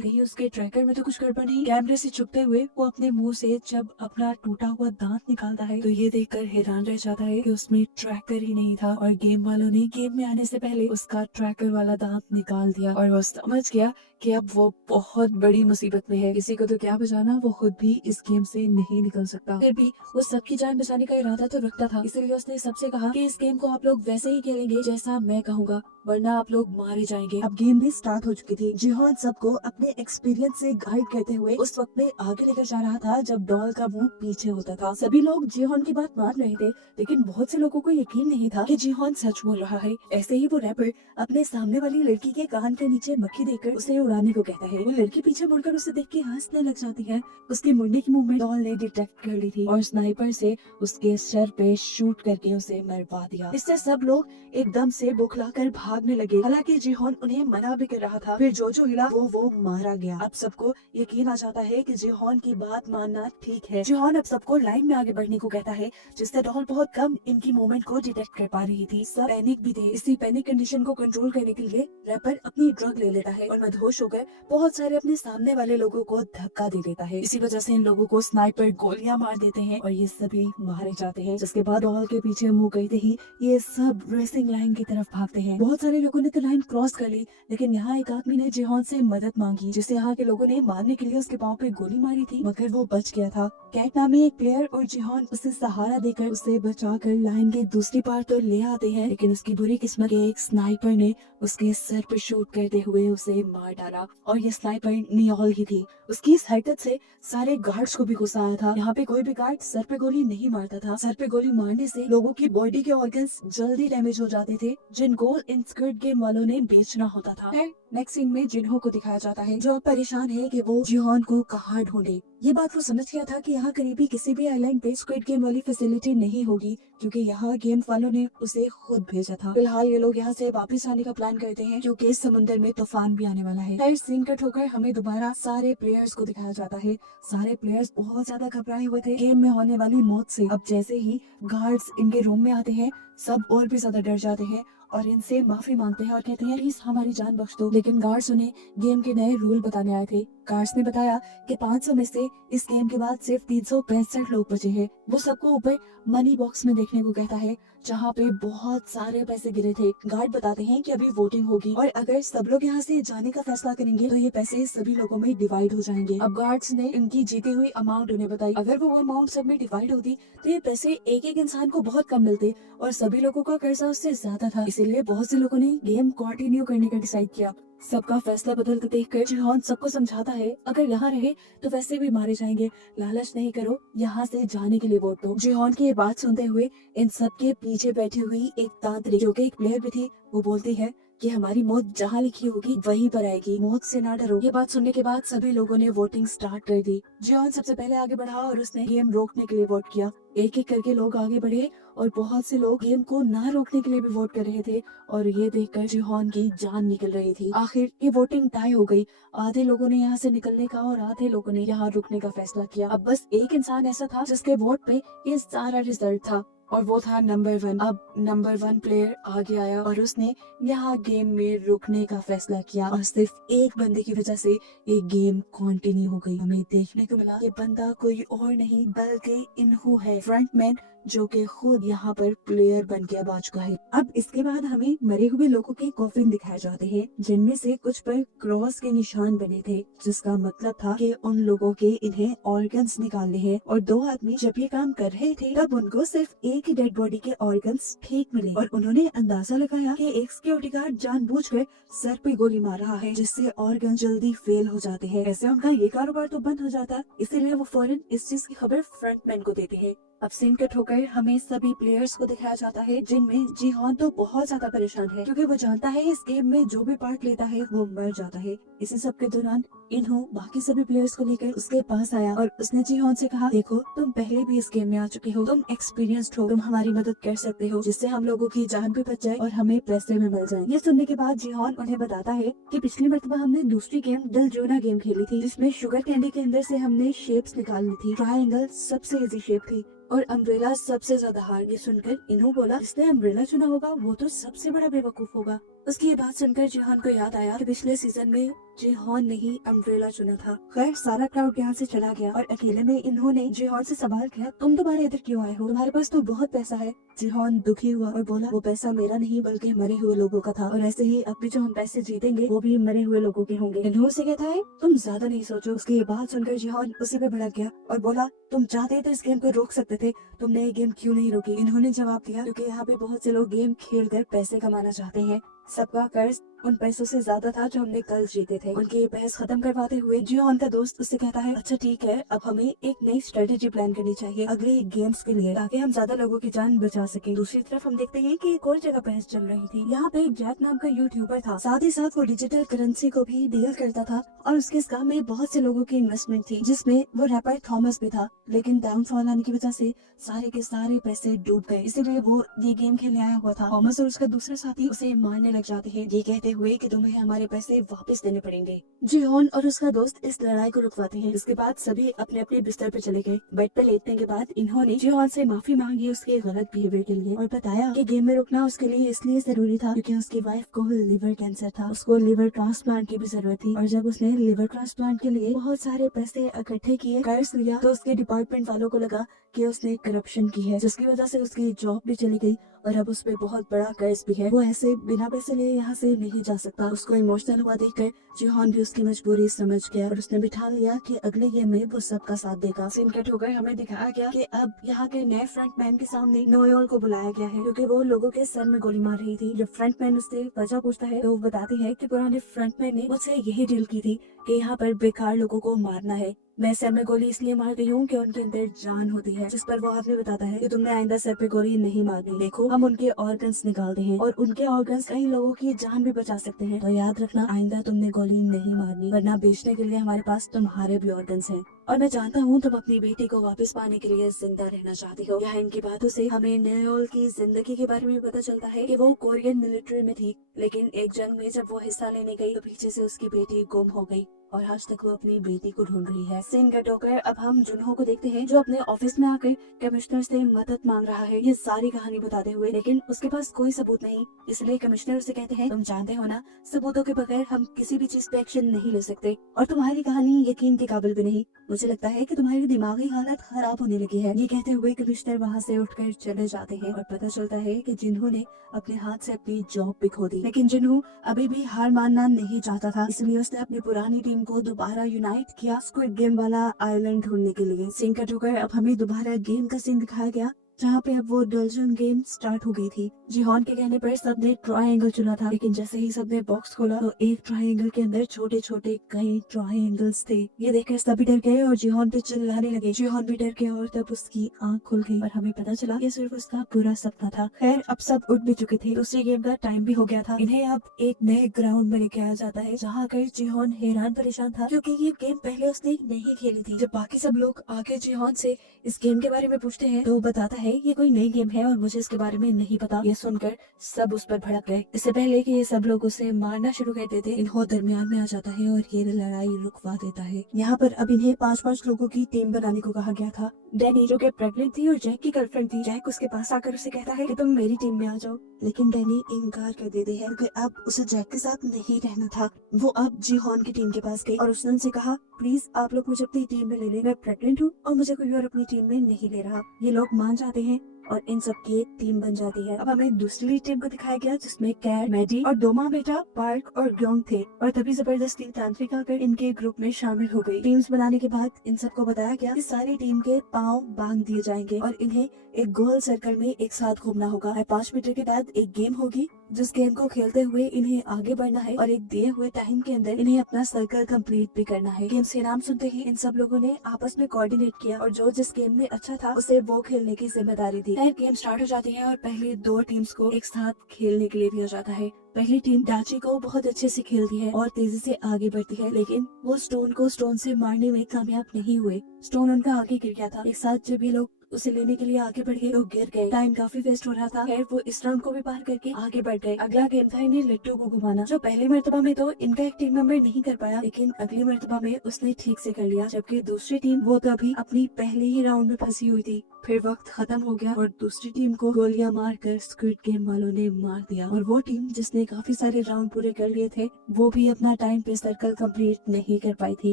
कहीं उसके ट्रैकर में तो कुछ गड़बड़ नहीं। कैमरे से छुपते हुए वो अपने मुंह से जब अपना टूटा हुआ दांत निकालता है तो ये देखकर हैरान रह जाता है कि उसमें ट्रैकर ही नहीं था और गेम वालों ने गेम में आने से पहले उसका ट्रैकर वाला दांत निकाल दिया। और वो समझ गया कि अब वो बहुत बड़ी मुसीबत में है। किसी को तो क्या बचाना, वो खुद भी इस गेम से नहीं निकल सकता। फिर भी वो सबकी जान बचाने का इरादा तो रखता था, इसीलिए उसने सबसे कहा कि इस गेम को आप लोग वैसे ही खेलेंगे जैसा मैं कहूँगा, वरना आप लोग मारे जाएंगे। अब गेम भी स्टार्ट हो चुकी थी। जिहोन सबको अपने एक्सपीरियंस से गाइड करते हुए उस वक्त में आगे लेकर जा रहा था जब डॉल का मुंह पीछे होता था। सभी लोग जिहोन की बात मान रहे थे, लेकिन बहुत से लोगों को यकीन नहीं था कि जिहोन सच बोल रहा है। ऐसे ही वो रैपर अपने सामने वाली लड़की के कान के नीचे मक्खी देकर उसे उड़ाने को कहता है। वो लड़की पीछे मुड़कर उसे देख के हंसने लग जाती है। उसके मुड़ने की मूवमेंट डॉल ने डिटेक्ट कर ली थी और स्नाइपर से उसके सर पे शूट करके उसे मरवा दिया। इससे सब लोग एकदम से बौखलाकर भागने लगे। हालांकि जिहोन उन्हें मना भी कर रहा था। फिर जो हिला वो मारा गया। अब सबको यकीन आ जाता है कि जिहोन की बात मानना ठीक है। जिहोन अब सबको लाइन में आगे बढ़ने को कहता है, जिससे डॉल बहुत कम इनकी मूवमेंट को डिटेक्ट कर पा रही थी। सब पैनिक भी थे। इसी पैनिक कंडीशन को कंट्रोल करने के लिए रैपर अपनी ड्रग ले लेता है और मदहोश होकर बहुत सारे अपने सामने वाले लोगों को धक्का दे देता है। इसी वजह से इन लोगों को स्नाइपर गोलियां मार देते हैं और ये सभी मारे जाते हैं। जिसके बाद डॉल के पीछे मुंह करते ही ये सब रेसिंग लाइन की तरफ भागते हैं। बहुत सारे लोगों ने तो लाइन क्रॉस कर ली, लेकिन यहाँ एक आदमी ने जिहोन से मदद मांगी, जिसे यहाँ के लोगों ने मारने के लिए उसके पाँव पे गोली मारी थी, मगर वो बच गया था। कैट नामी एक प्लेयर और जिहोन उसे सहारा देकर उसे बचाकर लाइन के दूसरी पार तो ले आते हैं, लेकिन उसकी बुरी किस्मत के एक स्नाइपर ने उसके सर पर शूट करते हुए उसे मार डाला और ये स्नाइपर नियोल ही थी। उसकी इस हरकत से सारे गार्ड्स को भी गुस्सा आया था। यहाँ पे कोई भी गार्ड सर पे गोली नहीं मारता था। सर पे गोली मारने से लोगों की बॉडी के ऑर्गन्स जल्दी डैमेज हो जाते थे, जिनको इन स्क्विड गेम वालों ने बेचना होता था। नेक्स्ट सीन में जिन्हों को दिखाया जाता है जो परेशान है कि वो जिहोन को कहाँ ढूंढे। ये बात वो समझ गया था कि यहाँ करीबी किसी भी आइलैंड पे स्क्विड गेम वाली फैसिलिटी नहीं होगी, क्योंकि यहाँ गेम वालों ने उसे खुद भेजा था। फिलहाल ये लोग यहाँ से वापस आने का प्लान करते हैं क्योंकि इस समुद्र में तूफान भी आने वाला है। फिर सीन कट होकर हमें दोबारा सारे प्लेयर्स को दिखाया जाता है। सारे प्लेयर्स बहुत ज्यादा घबराए हुए थे गेम में होने वाली मौत से। अब जैसे ही गार्ड्स इनके रूम में आते हैं, सब और भी ज्यादा डर जाते हैं और इनसे माफी मांगते हैं और कहते हैं प्लीज हमारी जान बख्श दो। लेकिन गार्ड्स उन्हें गेम के नए रूल बताने आए थे। गार्ड्स ने बताया कि 500 में से इस गेम के बाद सिर्फ 365 लोग बचे हैं। वो सबको ऊपर मनी बॉक्स में देखने को कहता है, जहाँ पे बहुत सारे पैसे गिरे थे। गार्ड बताते हैं कि अभी वोटिंग होगी और अगर सब लोग यहाँ से जाने का फैसला करेंगे तो ये पैसे सभी लोगों में डिवाइड हो जाएंगे। अब गार्ड्स ने इनकी जीती हुई अमाउंट उन्हें बताई। अगर वो अमाउंट सब में डिवाइड होती तो ये पैसे एक एक इंसान को बहुत कम मिलते और सभी लोगों का कर्जा उससे ज्यादा था। इसीलिए बहुत से लोगों ने गेम कंटिन्यू करने का डिसाइड किया। सबका फैसला बदलते देखकर जिहोन सबको समझाता है, अगर यहाँ रहे तो वैसे भी मारे जाएंगे, लालच नहीं करो, यहाँ से जाने के लिए वोट दो। जिहोन की ये बात सुनते हुए इन सबके पीछे बैठी हुई एक तांत्रिक जो कि एक प्लेयर भी थी, वो बोलती है कि हमारी मौत जहाँ लिखी होगी वहीं पर आएगी, मौत से ना डरो। ये बात सुनने के बाद सभी लोगों ने वोटिंग स्टार्ट कर दी। जिहोन सबसे पहले आगे बढ़ा और उसने गेम रोकने के लिए वोट किया। एक एक करके लोग आगे बढ़े और बहुत से लोग गेम को ना रोकने के लिए भी वोट कर रहे थे और ये देखकर जिहोन की जान निकल रही थी। आखिर ये वोटिंग टाई हो गई। आधे लोगों ने यहाँ से निकलने का और आधे लोगों ने यहाँ रुकने का फैसला किया। अब बस एक इंसान ऐसा था जिसके वोट पे ये सारा रिजल्ट था और वो था नंबर 1। अब नंबर 1 प्लेयर आगे आया और उसने यहाँ गेम में रुकने का फैसला किया और सिर्फ एक बंदे की वजह से ये गेम कंटिन्यू हो गई। हमें देखने को मिला ये बंदा कोई और नहीं बल्कि इन्हू है, फ्रंटमैन जो कि खुद यहाँ पर प्लेयर बन के अब आ चुका है। अब इसके बाद हमें मरे हुए लोगों के कॉफिन दिखाए जाते हैं, जिनमें से कुछ पर क्रॉस के निशान बने थे, जिसका मतलब था कि उन लोगों के इन्हें ऑर्गन्स निकालने हैं। और दो आदमी जब ये काम कर रहे थे तब उनको सिर्फ एक ही डेड बॉडी के ऑर्गन्स ठीक मिले और उन्होंने अंदाजा लगाया कि एक सिक्योरिटी गार्ड जानबूझकर सर पे गोली मार रहा है, जिससे ऑर्गन जल्दी फेल हो जाते हैं। ऐसे उनका ये कारोबार तो बंद हो जाता, इसीलिए वो फौरन इस चीज की खबर फ्रंटमैन को देते हैं। अब सीन कट होकर हमें सभी प्लेयर्स को दिखाया जाता है, जिनमें जीहान तो बहुत ज्यादा परेशान है, क्योंकि वो जानता है इस गेम में जो भी पार्ट लेता है वो मर जाता है। इसी सब के दौरान इन्हों बाकी सभी प्लेयर्स को लेकर उसके पास आया और उसने जीहान से कहा, देखो तुम पहले भी इस गेम में आ चुके हो, तुम एक्सपीरियंस्ड हो, तुम हमारी मदद कर सकते हो, जिससे हम लोगों की जान भी बच जाए और हमें पैसे भी मिल जाए। ये सुनने के बाद जीहान उन्हें बताता है कि पिछली मरतबा हमने दूसरी गेम दिलजोना गेम खेली थी, जिसमें शुगर कैंडी के अंदर से हमने शेप्स निकालनी थी। ट्रायंगल सबसे इजी शेप थी और अम्ब्रेला सबसे ज्यादा हार्ड। ये सुनकर इन्हों बोला, जिसने अम्ब्रेला चुना होगा वो तो सबसे बड़ा बेवकूफ होगा। उसकी ये बात सुनकर जीहान को याद आया कि पिछले सीजन में जीहान ने ही अम्ब्रेला चुना था। खैर सारा क्राउड यहाँ से चला गया और अकेले में इन्होंने जीहान से सवाल किया, तुम दोबारा इधर क्यों आए हो, तुम्हारे पास तो बहुत पैसा है। जीहान दुखी हुआ और बोला, वो पैसा मेरा नहीं बल्कि मरे हुए लोगों का था, और ऐसे ही अब भी जो हम पैसे जीतेंगे वो भी मरे हुए लोगों के होंगे। इन्हों से कहता है, तुम ज्यादा नहीं सोचो। उसकी ये बात सुनकर जीहान उसी पे भड़क गया और बोला, तुम चाहते तो इस गेम को रोक सकते थे, तुमने ये गेम क्यों नहीं रोकी। इन्होंने जवाब दिया, क्योंकि यहाँ पे बहुत से लोग गेम खेल कर पैसे कमाना चाहते हैं, सबका कर्ज उन पैसों से ज्यादा था जो हमने कल जीते थे। उनकी ये बहस खत्म करवाते हुए जीहान का दोस्त उससे कहता है, अच्छा ठीक है, अब हमें एक नई स्ट्रेटेजी प्लान करनी चाहिए अगले गेम्स के लिए, ताकि हम ज्यादा लोगों की जान बचा सकें। दूसरी तरफ हम देखते हैं कि एक और जगह बहस चल रही थी। यहाँ पे एक जैक नाम का यूट्यूबर था, साथ ही साथ वो डिजिटल करेंसी को भी डील करता था और उसके इस काम में बहुत से लोगों की इन्वेस्टमेंट थी, जिसमें वो रैपर थॉमस भी था। लेकिन डाउनफॉल आने की वजह से सारे के सारे पैसे डूब गए, इसीलिए वो ये गेम खेलने आया हुआ था। थॉमस और उसका दूसरा साथी उसे मारने लग जाते हैं, ये कहते हुए कि तुम्हें हमारे पैसे वापस देने पड़ेंगे। जीहान और उसका दोस्त इस लड़ाई को रुकवाते हैं। इसके बाद सभी अपने अपने बिस्तर पे चले गए। बेड पे लेटने के बाद इन्होंने जीहान से माफी मांगी उसके गलत बिहेवियर के लिए और बताया कि गेम में रुकना उसके लिए इसलिए जरूरी था क्योंकि उसकी वाइफ को लिवर कैंसर था, उसको लिवर ट्रांसप्लांट की भी जरूरत थी, और जब उसने लिवर ट्रांसप्लांट के लिए बहुत सारे पैसे इकट्ठे किए, कर्ज लिया, तो उसके डिपार्टमेंट वालों को लगा कि उसने करप्शन की है, जिसकी वजह से उसकी जॉब भी चली गई और अब उस पे बहुत बड़ा कर्ज भी है। वो ऐसे बिना पैसे लिए यहाँ से नहीं जा सकता। उसको इमोशनल हुआ देखकर जीहान भी उसकी मजबूरी समझ गया और उसने बिठा लिया कि अगले गेम में वो सबका साथ देगा। सीन कट हो गए, हमें दिखाया गया कि अब यहाँ के नए फ्रंटमैन के सामने नोएल को बुलाया गया है, क्योंकि वो लोगों के सर में गोली मार रही थी। जब फ्रंटमैन उससे वजह पूछता है तो वो बताती है कि पुराने फ्रंटमैन ने मुझसे यही डील की थी कि यहाँ पर बेकार लोगों को मारना है। मैं सर में गोली इसलिए मार रही हूँ कि उनके अंदर जान होती है। जिस पर वो आदमी बताता है कि तुमने आइंदा सर पे गोली नहीं मारनी, देखो हम उनके ऑर्गन्स निकालते हैं और उनके ऑर्गन्स कई लोगों की जान भी बचा सकते हैं, तो याद रखना आइंदा तुमने गोली नहीं मारनी, वरना बेचने के लिए हमारे पास तुम्हारे भी ऑर्गन्स हैं। और मैं जानता हूँ तुम अपनी बेटी को वापस पाने के लिए जिंदा रहना चाहती हो। यहाँ इनकी बातों से हमें नयोल की जिंदगी के बारे में पता चलता है कि वो कोरियन मिलिट्री में थी, लेकिन एक जंग में जब वो हिस्सा लेने गई तो पीछे से उसकी बेटी गुम हो गई और आज तक वो अपनी बेटी को ढूंढ रही है। सीन कट होकर अब हम जुनहो को देखते हैं, जो अपने ऑफिस में आकर कमिश्नर से मदद मांग रहा है, ये सारी कहानी बताते हुए, लेकिन उसके पास कोई सबूत नहीं। इसलिए कमिश्नर उसे कहते हैं, तुम जानते हो ना, सबूतों के बगैर हम किसी भी चीज पे एक्शन नहीं ले सकते, और तुम्हारी कहानी यकीन के काबिल भी नहीं। मुझे लगता है कि तुम्हारी दिमागी हालत खराब होने लगी है। ये कहते हुए कमिश्नर वहाँ से उठकर चले जाते हैं और पता चलता है कि जिन्हो ने अपने हाथ से अपनी जॉब भी खो दी। लेकिन जिन्हो अभी भी हार मानना नहीं चाहता था, इसलिए उसने अपनी पुरानी टीम को दोबारा यूनाइट किया स्क्विड गेम वाला आइलैंड ढूंढने के लिए। सीन कट होकर अब हमें दोबारा गेम का सीन दिखाया गया, जहाँ पे अब वो डल्जन गेम स्टार्ट हो गई थी। जीहान के कहने पर सबने ट्रायंगल चुना था, लेकिन जैसे ही सबने बॉक्स खोला तो एक ट्रायंगल के अंदर छोटे छोटे कई ट्रायंगल्स थे। ये देखकर सभी डर गए और जीहान पे चिल्लाने लगे। जीहान भी डर गया और तब उसकी आंख खुल गई और हमें पता चला ये सिर्फ उसका पूरा सपना था। खैर अब सब उठ भी चुके थे, दूसरी गेम का टाइम भी हो गया था। इन्हें अब एक नए ग्राउंड में लेके आया जाता है, जहाँ आकर जीहान हैरान परेशान था, क्योंकि ये गेम पहले उसने नहीं खेली थी। जब बाकी सब लोग आके जीहान से इस गेम के बारे में पूछते हैं तो वो बताता है ये कोई नई गेम है और मुझे इसके बारे में नहीं पता। ये सुनकर सब उस पर भड़क गए। इससे पहले कि ये सब लोग उसे मारना शुरू कर देते, इन्हों दरमियान में आ जाता है और ये लड़ाई रुकवा देता है। यहाँ पर अब इन्हें 5-5 लोगों की टीम बनाने को कहा गया था। डैनी जो कि प्रेग्नेंट थी और जैक की गर्लफ्रेंड थी, जैक उसके पास आकर उसे कहता है कि तुम मेरी टीम में आ जाओ, लेकिन डैनी इनकार कर देती है क्योंकि अब उसे जैक के साथ नहीं रहना था। वो अब जीहान की टीम के पास गई और उसने उनसे कहा, प्लीज आप लोग मुझे अपनी टीम में ले लें, मैं प्रेग्नेंट हूँ और मुझे कोई और अपनी टीम में नहीं ले रहा। ये लोग मान जाते हैं और इन सब की एक टीम बन जाती है। अब हमें दूसरी टीम को दिखाया गया जिसमें कैट, मैडी और दो माँ बेटा पार्क और ग्योंग थे और तभी जबरदस्ती तांत्रिक आकर इनके ग्रुप में शामिल हो गई। टीम्स बनाने के बाद इन सबको बताया गया कि सारी टीम के पाँव बांध दिए जाएंगे और इन्हें एक गोल सर्कल में एक साथ घूमना होगा। 5 मीटर के बाद एक गेम होगी जिस गेम को खेलते हुए इन्हें आगे बढ़ना है और एक दिए हुए टाइम के अंदर इन्हें अपना सर्कल कंप्लीट भी करना है। गेम से नाम सुनते ही इन सब लोगों ने आपस में कोऑर्डिनेट किया और जो जिस गेम में अच्छा था उसे वो खेलने की जिम्मेदारी दी। गेम स्टार्ट हो जाती है और पहले 2 टीम्स को एक साथ खेलने के लिए दिया जाता है। पहली टीम डाची को बहुत अच्छे से खेलती है और तेजी से आगे बढ़ती है, लेकिन वो स्टोन को स्टोन से मारने में कामयाब नहीं हुए। स्टोन उनका आगे गिर गया था। एक साथ जब ये लोग उसे लेने के लिए आगे बढ़ गए तो गिर गए। टाइम काफी वेस्ट हो रहा था। खैर वो इस राउंड को भी पार करके आगे बढ़ गए। अगला गेम था इन्हें लट्टू को घुमाना, जो पहली मर्तबा में तो इनका एक टीम मेंबर नहीं कर पाया, लेकिन अगली मर्तबा में उसने ठीक से कर लिया। जबकि दूसरी टीम वो तो अभी अपनी पहले ही राउंड में फंसी हुई थी। फिर वक्त खत्म हो गया और दूसरी टीम को गोलियां मारकर स्क्विड गेम वालों ने मार दिया और वो टीम जिसने काफी सारे राउंड पूरे कर लिए थे वो भी अपना टाइम पे सर्कल कंप्लीट नहीं कर पाई थी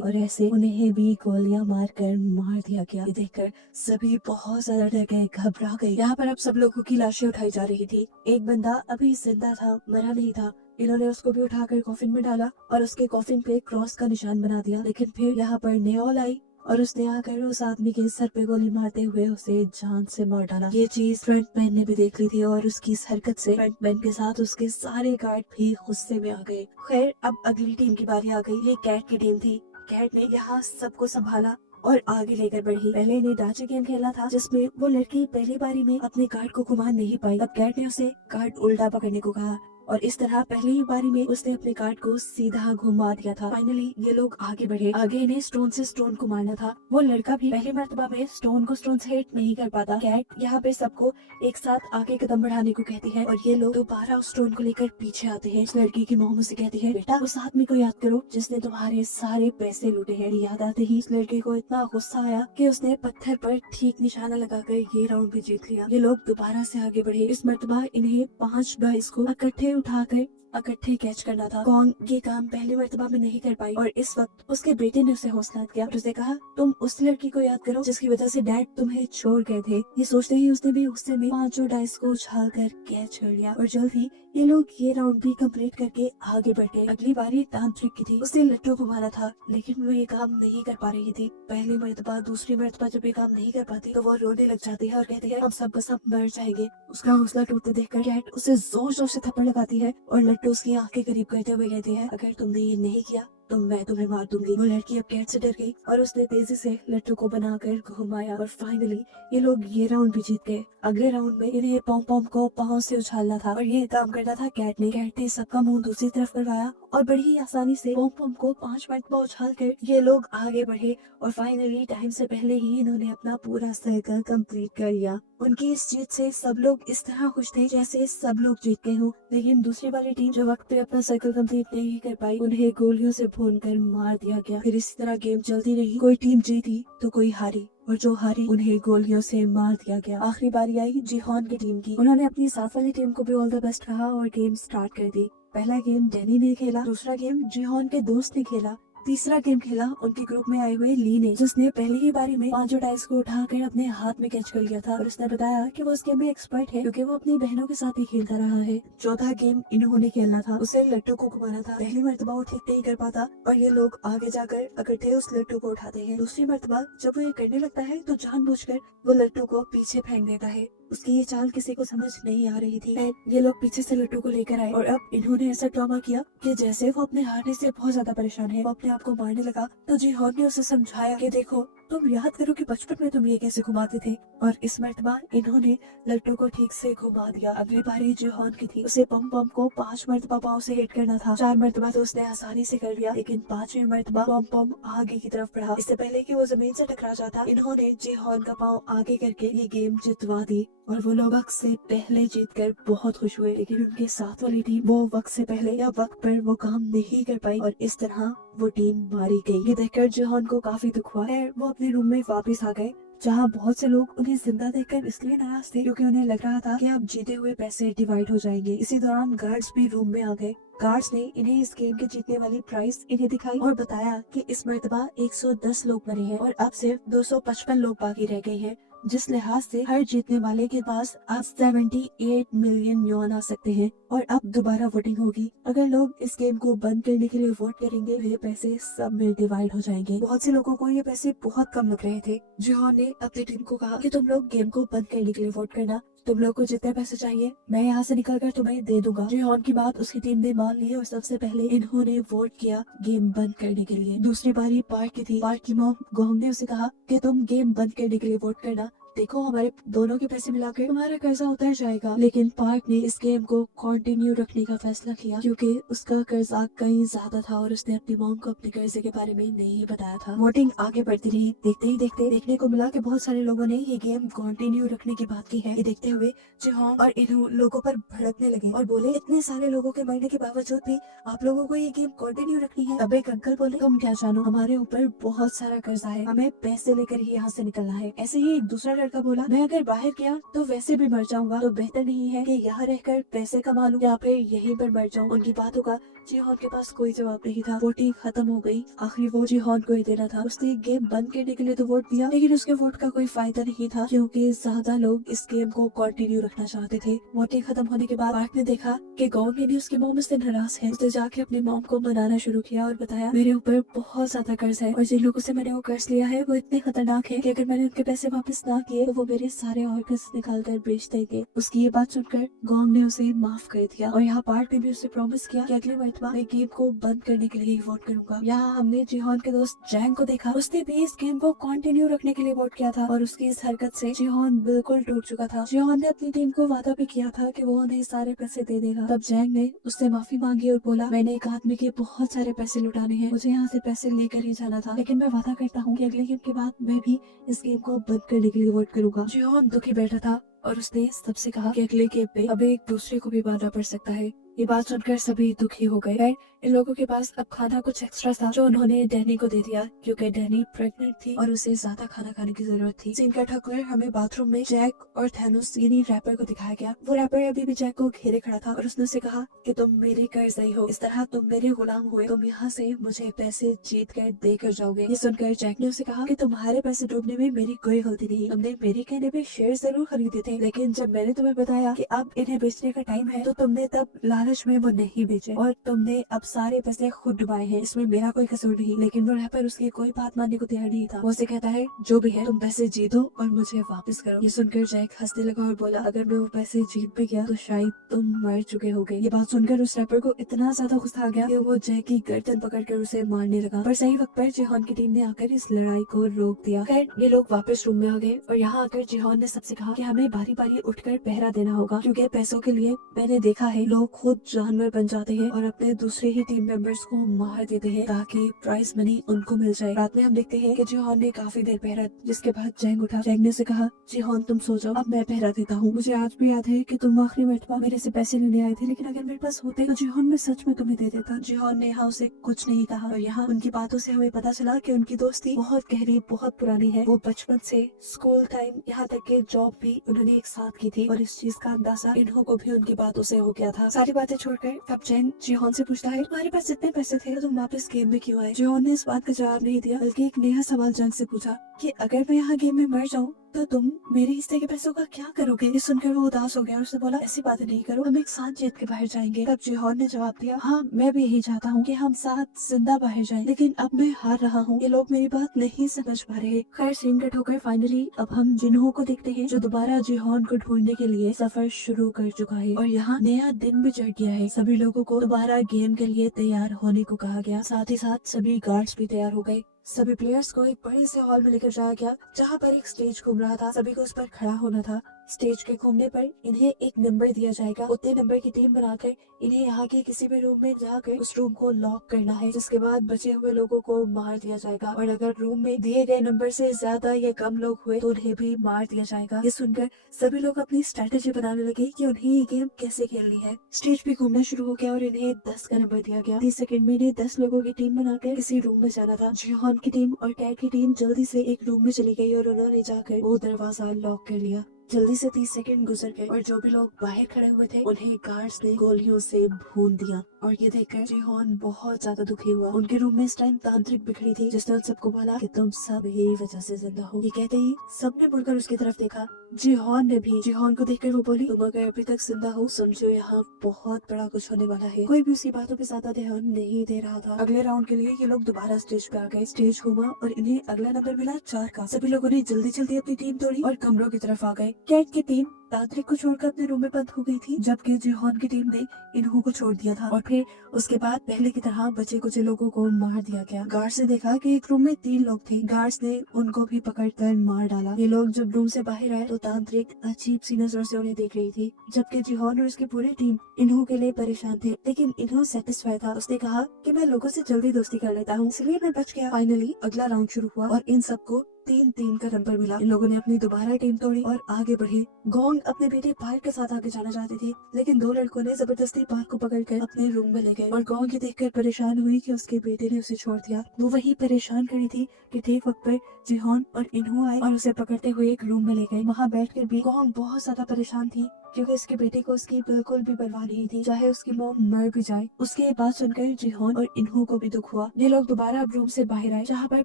और ऐसे उन्हें भी गोलियां मारकर मार दिया गया। ये देखकर सभी बहुत ज्यादा डर गए, घबरा गए। यहाँ पर अब सब लोगों की लाशें उठाई जा रही थी। एक बंदा अभी जिंदा था, मरा नहीं था। इन्होंने उसको भी उठाकर कॉफिन में डाला और उसके कॉफिन पे क्रॉस का निशान बना दिया। लेकिन फिर यहाँ पर नेओल आई और उसने आकर उस आदमी के सर पे गोली मारते हुए उसे जान से मार डाला। ये चीज फ्रंटमैन ने भी देख ली थी और उसकी इस हरकत से फ्रंटमैन के साथ उसके सारे गार्ड भी गुस्से में आ गए। खैर अब अगली टीम की बारी आ गई। ये कैट की टीम थी। कैट ने यहाँ सबको संभाला और आगे लेकर बढ़ी। पहले ने डाचे गेम खेला था जिसमें वो लड़की पहली बारी में अपने कार्ड को घुमा नहीं पाई। अब कैट ने उसे कार्ड उल्टा पकड़ने को कहा और इस तरह पहली ही बारी में उसने अपने कार्ड को सीधा घुमा दिया था। फाइनली ये लोग आगे बढ़े। आगे इन्हें स्टोन से स्टोन को मारना था। वो लड़का भी पहली मर्तबा में स्टोन को स्टोन से हिट नहीं कर पाता। कैट यहाँ पे सबको एक साथ आगे कदम बढ़ाने को कहती है और ये लोग दोबारा उस स्टोन को लेकर पीछे आते हैं। उस लड़की की मोह मुझसे कहती है, बेटा उस आदमी को याद करो जिसने तुम्हारे सारे पैसे लूटे हैं। याद आते ही इस लड़के को इतना गुस्सा आया कि उसने पत्थर पर ठीक निशाना लगाकर ये राउंड भी जीत लिया। ये लोग दोबारा से आगे बढ़े। इस मर्तबा इन्हें 5 गाइस को उठाकर इकट्ठे कैच करना था। कौन ये काम पहली मर्तबा में नहीं कर पाई और इस वक्त उसके बेटे ने उसे हौसला दिया और उसे कहा, तुम उस लड़की को याद करो जिसकी वजह से डैड तुम्हें छोड़ गए थे। ये सोचते ही उसने भी गुस्से में 5 डाइस को उछाल कर कैच कर लिया और जल्द ही ये लोग ये राउंड भी कंप्लीट करके आगे बढ़ गए। अगली बारी तांत्रिक की थी। उसे लट्टू को मारा था लेकिन वो ये काम नहीं कर पा रही थी। पहली मर्तबा दूसरी मर्तबा जब ये काम नहीं कर पाती तो वो रोने लग जाती है और कहती है, हम सब सब मर जाएंगे। उसका हौसला टूटते देखकर कैट उसे जोर जोर से थप्पड़ लगाती है और लट्टू उसकी आंखें करीब करते हुए कहती है, अगर तुमने ये नहीं किया तो मैं तुम्हें मार दूंगी। वो लड़की अब कैट से डर गई और उसने तेजी से लट्टू को बनाकर घुमाया और फाइनली ये लोग ये राउंड भी जीत गए। अगले राउंड में इन्हें पॉम पॉम को पाँव से उछालना था और ये काम करना था कैट ने। कैट ने सबका मुंह दूसरी तरफ करवाया और बड़ी ही आसानी से पॉम पॉम को 5 मरतबा उछाल कर ये लोग आगे बढ़े और फाइनली टाइम से पहले ही इन्होंने अपना पूरा सर्कल कंप्लीट कर लिया। उनकी इस जीत से सब लोग इस तरह खुश थे जैसे सब लोग जीत गए हों। लेकिन दूसरी वाली टीम जो वक्त पे अपना सर्कल कंप्लीट नहीं कर पाई उन्हें गोलियों से भूनकर मार दिया गया। फिर इसी तरह गेम चलती रही। कोई टीम जीती तो कोई हारी और जो हारी उन्हें गोलियों से मार दिया गया। आखिरी बारी आई जिहोन की टीम की। उन्होंने अपनी साथ वाली टीम को भी ऑल द बेस्ट कहा और गेम स्टार्ट कर दी। पहला गेम डैनी ने खेला, दूसरा गेम जिहोन के दोस्त ने खेला, तीसरा गेम खेला उनके ग्रुप में आए हुए ली ने, जिसने पहली ही बारी में 5 डाइस को उठाकर अपने हाथ में कैच कर लिया था और उसने बताया कि वो इस गेम में एक्सपर्ट है क्योंकि वो अपनी बहनों के साथ ही खेलता रहा है। चौथा गेम इन्होंने खेलना था, उसे लट्टू को घुमाना था। पहली मर्तबा वो ठीक नहीं कर पाता और ये लोग आगे जाकर इकट्ठे उस लट्टू को उठाते हैं। दूसरी मर्तबा जब वो ये करने लगता है तो जानबूझकर वो लट्टू को पीछे फेंक देता है। उसकी ये चाल किसी को समझ नहीं आ रही थी। ये लोग पीछे से लट्टू को लेकर आए और अब इन्होंने ऐसा ड्रामा किया कि जैसे वो अपने हारने से बहुत ज्यादा परेशान है, वो अपने आप को मारने लगा। तो जिहोन ने उसे समझाया कि देखो तुम याद करो कि बचपन में तुम ये कैसे घुमाते थे, और इस मर्तबा इन्होंने लट्टू को ठीक से घुमा दिया। अगली बारी जिहोन की थी, उसे पम पम को 5 मर्तबा पाँव से हिट करना था। 4 मर्तबा तो उसने आसानी से कर लिया, लेकिन 5वीं मर्तबा पम पम आगे की तरफ बढ़ा। इससे पहले कि वो जमीन से टकरा जाता, इन्होंने जिहोन का पाँव आगे करके ये गेम जितवा दी और वो लोग वक्त से पहले जीतकर बहुत खुश हुए। लेकिन उनके साथ वाली टीम वो वक्त से पहले या वक्त पर वो काम नहीं कर पाई और इस तरह वो टीम मारी गई। ये देखकर जिहोन को काफी दुख हुआ है। वो अपने रूम में वापस आ गए जहाँ बहुत से लोग उन्हें जिंदा देखकर इसलिए नाराज थे क्योंकि उन्हें लग रहा था कि अब जीते हुए पैसे डिवाइड हो जाएंगे। इसी दौरान गार्ड्स भी रूम में आ गए। गार्ड्स ने इन्हें इस गेम के जीतने वाली प्राइस इन्हें दिखाई और बताया कि इस मर्तबा 110 लोग मरे हैं और अब सिर्फ 255 लोग बाकी रह गए हैं। जिस लिहाज से हर जीतने वाले के पास अब 78 मिलियन युआन आ सकते हैं। और अब दोबारा वोटिंग होगी। अगर लोग इस गेम को बंद करने के लिए वोट करेंगे, ये पैसे सब में डिवाइड हो जाएंगे। बहुत से लोगों को ये पैसे बहुत कम लग रहे थे। जिहोन ने अपनी टीम को कहा कि तुम लोग गेम को बंद करने के लिए वोट करना, तुम लोग को जितने पैसे चाहिए मैं यहाँ से निकल कर तुम्हें दे दूंगा। जिहोन की बात उसकी टीम ने मान ली और सबसे पहले इन्होंने वोट किया गेम बंद करने के लिए। दूसरी बारी पार्क की थी। पार्क की मॉम गोहंग ने उसे कहा कि तुम गेम बंद करने के लिए वोट करना, देखो हमारे दोनों के पैसे मिलाकर तुम्हारा कर्जा उतर जाएगा। लेकिन पार्क ने इस गेम को कंटिन्यू रखने का फैसला किया क्योंकि उसका कर्जा कहीं ज्यादा था और उसने अपनी मॉम को अपने कर्जे के बारे में नहीं बताया था। वोटिंग आगे बढ़ती रही। देखते ही देखते देखने को मिला कि बहुत सारे लोगों ने ये गेम कंटिन्यू रखने की बात की है। ये देखते हुए जिहोंग और इन लोगों पर भड़कने लगे और बोले, इतने सारे लोगों के मरने के बावजूद भी आप लोगों को ये गेम कंटिन्यू रखनी है। तब एक अंकल बोले, तुम क्या जानो, हमारे ऊपर बहुत सारा कर्जा है, हमें पैसे लेकर ही यहाँ से निकलना है। ऐसे ही एक दूसरा लड़का बोला, मैं अगर बाहर गया तो वैसे भी मर जाऊंगा, तो बेहतर नहीं है कि यहाँ रहकर पैसे कमा लूं या फिर यहीं पर मर जाऊं। उनकी बातों का जिहोन के पास कोई जवाब नहीं था। वोटिंग खत्म हो गई। आखिरी वो जिहोन को ही देना था। उसने गेम बंद करने के लिए तो वोट दिया, लेकिन उसके वोट का कोई फायदा नहीं था क्योंकि ज्यादा लोग इस गेम को कंटिन्यू रखना चाहते थे। वोटिंग खत्म होने के बाद पार्क ने देखा कि गोंग ने उसकी मॉम से नाराज है। उसने जाके अपनी मॉम को मनाना शुरू किया और बताया, मेरे ऊपर बहुत ज्यादा कर्ज है और जिन लोगों से मैंने वो कर्ज लिया है वो इतने खतरनाक है कि अगर मैंने उनके पैसे वापस ना किए तो वो मेरे सारे ऑर्गन्स निकाल कर बेच देंगे। उसकी ये बात सुनकर गोंग ने उसे माफ कर दिया और यहाँ पार्क ने भी उसे प्रॉमिस किया कि अगली मरतबा मैं गेम को बंद करने के लिए वोट करूंगा। यहाँ हमने जिहोन के दोस्त जैंग को देखा। उसने भी इस गेम को कंटिन्यू रखने के लिए वोट किया था और उसकी इस हरकत से जिहोन बिल्कुल टूट चुका था। जिहोन ने अपनी टीम को वादा भी किया था कि वो उन्हें सारे पैसे दे देगा। तब जैंग ने उससे माफी मांगी और बोला, मैंने एक आदमी के बहुत सारे पैसे लुटाने हैं, मुझे यहाँ से पैसे लेकर ही जाना था, लेकिन मैं वादा करता हूँ कि अगले गेम के बाद मैं भी इस गेम को बंद करने के लिए वोट करूंगा। जिहोन दुखी बैठा था और उसने सबसे कहा कि अगले गेम पे अब एक दूसरे को भी मारना पड़ सकता है। ये बात सुनकर सभी दुखी हो गए। इन लोगों के पास अब खाना कुछ एक्स्ट्रा था जो उन्होंने डैनी को दे दिया क्योंकि डैनी प्रेग्नेंट थी और उसे ज्यादा खाना खाने की जरूरत थी। सीन कट होकर हमें बाथरूम में जैक और थैनोस यानी रैपर को दिखाया गया। वो रैपर अभी भी जैक को घेरे खड़ा था और उसने उसे कहा कि तुम मेरे कर्जदाई हो, इस तरह तुम मेरे गुलाम हुए, तुम यहाँ से मुझे पैसे जीत कर देकर जाओगे। ये सुनकर जैक ने उसे कहा कि तुम्हारे पैसे डूबने में मेरी कोई गलती नहीं, तुमने मेरे कहने पे शेयर जरूर खरीदे थे, लेकिन जब मैंने तुम्हें बताया कि अब इन्हें बेचने का टाइम है तो तुमने तब लालच में वो नहीं बेचे और तुमने अब सारे पैसे खुद डुबाए हैं। इसमें मेरा कोई कसूर नहीं। लेकिन वो रैपर उसकी कोई बात मानने को तैयार नहीं था। वो उसे कहता है, जो भी है तुम पैसे जीतो और मुझे वापस करो। ये सुनकर जैक हंसने लगा और बोला, अगर मैं वो पैसे जीत भी गया तो शायद तुम मर चुके होगे। ये बात सुनकर उस रैपर को इतना ज्यादा गुस्सा आ गया कि वो जैक की गर्दन पकड़कर उसे मारने लगा। पर सही वक्त पर जिहोन की टीम ने आकर इस लड़ाई को रोक दिया। खैर ये लोग वापस रूम में आ गए और यहाँ आकर जिहोन ने सबसे कहा कि हमें बारी बारी उठकर पहरा देना होगा क्योंकि पैसों के लिए मैंने देखा है लोग खुद जानवर बन जाते हैं और अपने दूसरे ही टीम मेंबर्स को मार देते हैं ताकि प्राइज मनी उनको मिल जाए। रात में हम देखते हैं कि जिहोन ने काफी देर पहरा, जिसके बाद जैंग उठा। जैंग ने उसे कहा, जिहोन तुम सो जाओ, अब मैं पहरा देता हूँ। मुझे आज भी याद है कि तुम आखिरी मरतबा मेरे से पैसे लेने आए थे, लेकिन अगर मेरे पास होते तो जिहोन मैं सच में तुम्हें दे देता। जिहोन ने यहाँ उसे कुछ नहीं कहा और यहाँ उनकी बातों से हमें पता चला कि उनकी दोस्ती बहुत गहरी, बहुत पुरानी है। वो बचपन से स्कूल टाइम यहाँ तक के जॉब भी उन्होंने एक साथ की थी और इस चीज का अंदाजा इन्हों को भी उनकी बातों से हो गया था। सारी बातें छोड़कर अब जैंग जिहोन से पूछता है, तुम्हारे पास इतने पैसे थे तो तुम वापस गेम में क्यों आए? जिहोन ने इस बात का जवाब नहीं दिया बल्कि एक नया सवाल जंग से पूछा कि अगर मैं यहाँ गेम में मर जाऊँ तो तुम मेरे हिस्से के पैसों का क्या करोगे? ये सुनकर वो उदास हो गया और उसने बोला, ऐसी बातें नहीं करो, हम एक साथ जीत के बाहर जाएंगे। तब जिहोन ने जवाब दिया, हाँ मैं भी यही चाहता हूँ कि हम साथ जिंदा बाहर जाएं, लेकिन अब मैं हार रहा हूँ, ये लोग मेरी बात नहीं समझ पा रहे। खैर सीन कट होकर फाइनली अब हम जिन्हों को देखते हैं जो दोबारा जिहोन को ढूंढने के लिए सफर शुरू कर चुका है और यहाँ नया दिन भी चढ़ गया है। सभी लोगों को दोबारा गेम के लिए तैयार होने को कहा गया, साथ ही साथ सभी गार्ड्स भी तैयार हो गए। सभी प्लेयर्स को एक बड़े से हॉल में लेकर जाया गया जहाँ पर एक स्टेज घूम रहा था। सभी को उस पर खड़ा होना था। स्टेज के घूमने पर इन्हें एक नंबर दिया जाएगा। उतने नंबर की टीम बनाकर इन्हें यहाँ के किसी भी रूम में जाकर उस रूम को लॉक करना है, जिसके बाद बचे हुए लोगों को मार दिया जाएगा और अगर रूम में दिए गए नंबर से ज्यादा या कम लोग हुए तो उन्हें भी मार दिया जाएगा। ये सुनकर सभी लोग अपनी स्ट्रेटेजी बनाने लगे कि उन्हें ये गेम कैसे खेलनी है। स्टेज भी घूमना शुरू हो गया और इन्हें 10 का नंबर दिया गया। 30 सेकंड में इन्हें 10 लोगों की टीम बनाकर किसी रूम में जाना था। जिहोन की टीम और कैट की टीम जल्दी से एक रूम में चली गई और उन्होंने जाकर वो दरवाजा लॉक कर लिया। जल्दी से 30 सेकंड गुजर गए और जो भी लोग बाहर खड़े हुए थे उन्हें गार्ड्स ने गोलियों से भून दिया। और ये देखकर जिहोन बहुत ज्यादा दुखी हुआ। उनके रूम में इस टाइम तांत्रिक बिखरी थी जिसने उन सबको बोला कि तुम सब यही वजह से जिंदा हो। ये कहते ही सबने मुड़कर उसकी तरफ देखा। जिहोन ने भी। जिहोन को देखकर वो बोली, तुम अगर अभी तक जिंदा हो समझो यहाँ बहुत बड़ा कुछ होने वाला है। कोई भी उसकी बातों पे ज्यादा ध्यान नहीं दे रहा था। अगले राउंड के लिए ये लोग दोबारा स्टेज पे आ गए। स्टेज घूमा और इन्हें अगला नंबर मिला 4 का। सभी लोगों ने जल्दी जल्दी अपनी टीम तोड़ी और कमरों की तरफ आ गए। कैट की टीम तांत्रिक को छोड़कर अपने रूम में बंद हो गई थी, जबकि जिहोन की टीम ने इन्हू को छोड़ दिया था। और फिर उसके बाद पहले की तरह बचे कुछ लोगों को मार दिया गया। गार्ड्स ने देखा कि एक रूम में 3 लोग थे। गार्ड्स ने उनको भी पकड़कर मार डाला। ये लोग जब रूम से बाहर आए तो तांत्रिक अजीब सी नजरों से उन्हें देख रही थी, जबकि जिहोन और उसकी पूरी टीम इन्हू के लिए परेशान थे। लेकिन इन्हू सेटिस्फाई था। उसने कहा कि मैं लोगों से जल्दी दोस्ती कर लेता हूँ, इसलिए मैं बच गया। फाइनली अगला राउंड शुरू हुआ और इन सबको 3-3 का नंबर मिला। इन लोगों ने अपनी दोबारा टीम तोड़ी और आगे बढ़े। गोंग अपने बेटे पार्क के साथ आगे जाना चाहती थी, लेकिन 2 लड़कों ने जबरदस्ती पार्क को पकड़कर अपने रूम में ले गए। और गोंग ये देखकर परेशान हुई कि उसके बेटे ने उसे छोड़ दिया। वो वही परेशान खड़ी थी कि ठीक वक्त पर जिहोन और इन्हू आए और उसे पकड़ते हुए एक रूम में ले गए। वहाँ बैठकर भी गोंग बहुत ज्यादा परेशान थी, क्योंकि उसके बेटे को उसकी बिल्कुल भी परवाह नहीं थी, चाहे उसकी मॉम मर भी जाए। उसके बात सुनकर जिहोन और इन्हू को भी दुख हुआ। ये लोग दोबारा अब रूम से बाहर आए, जहाँ पर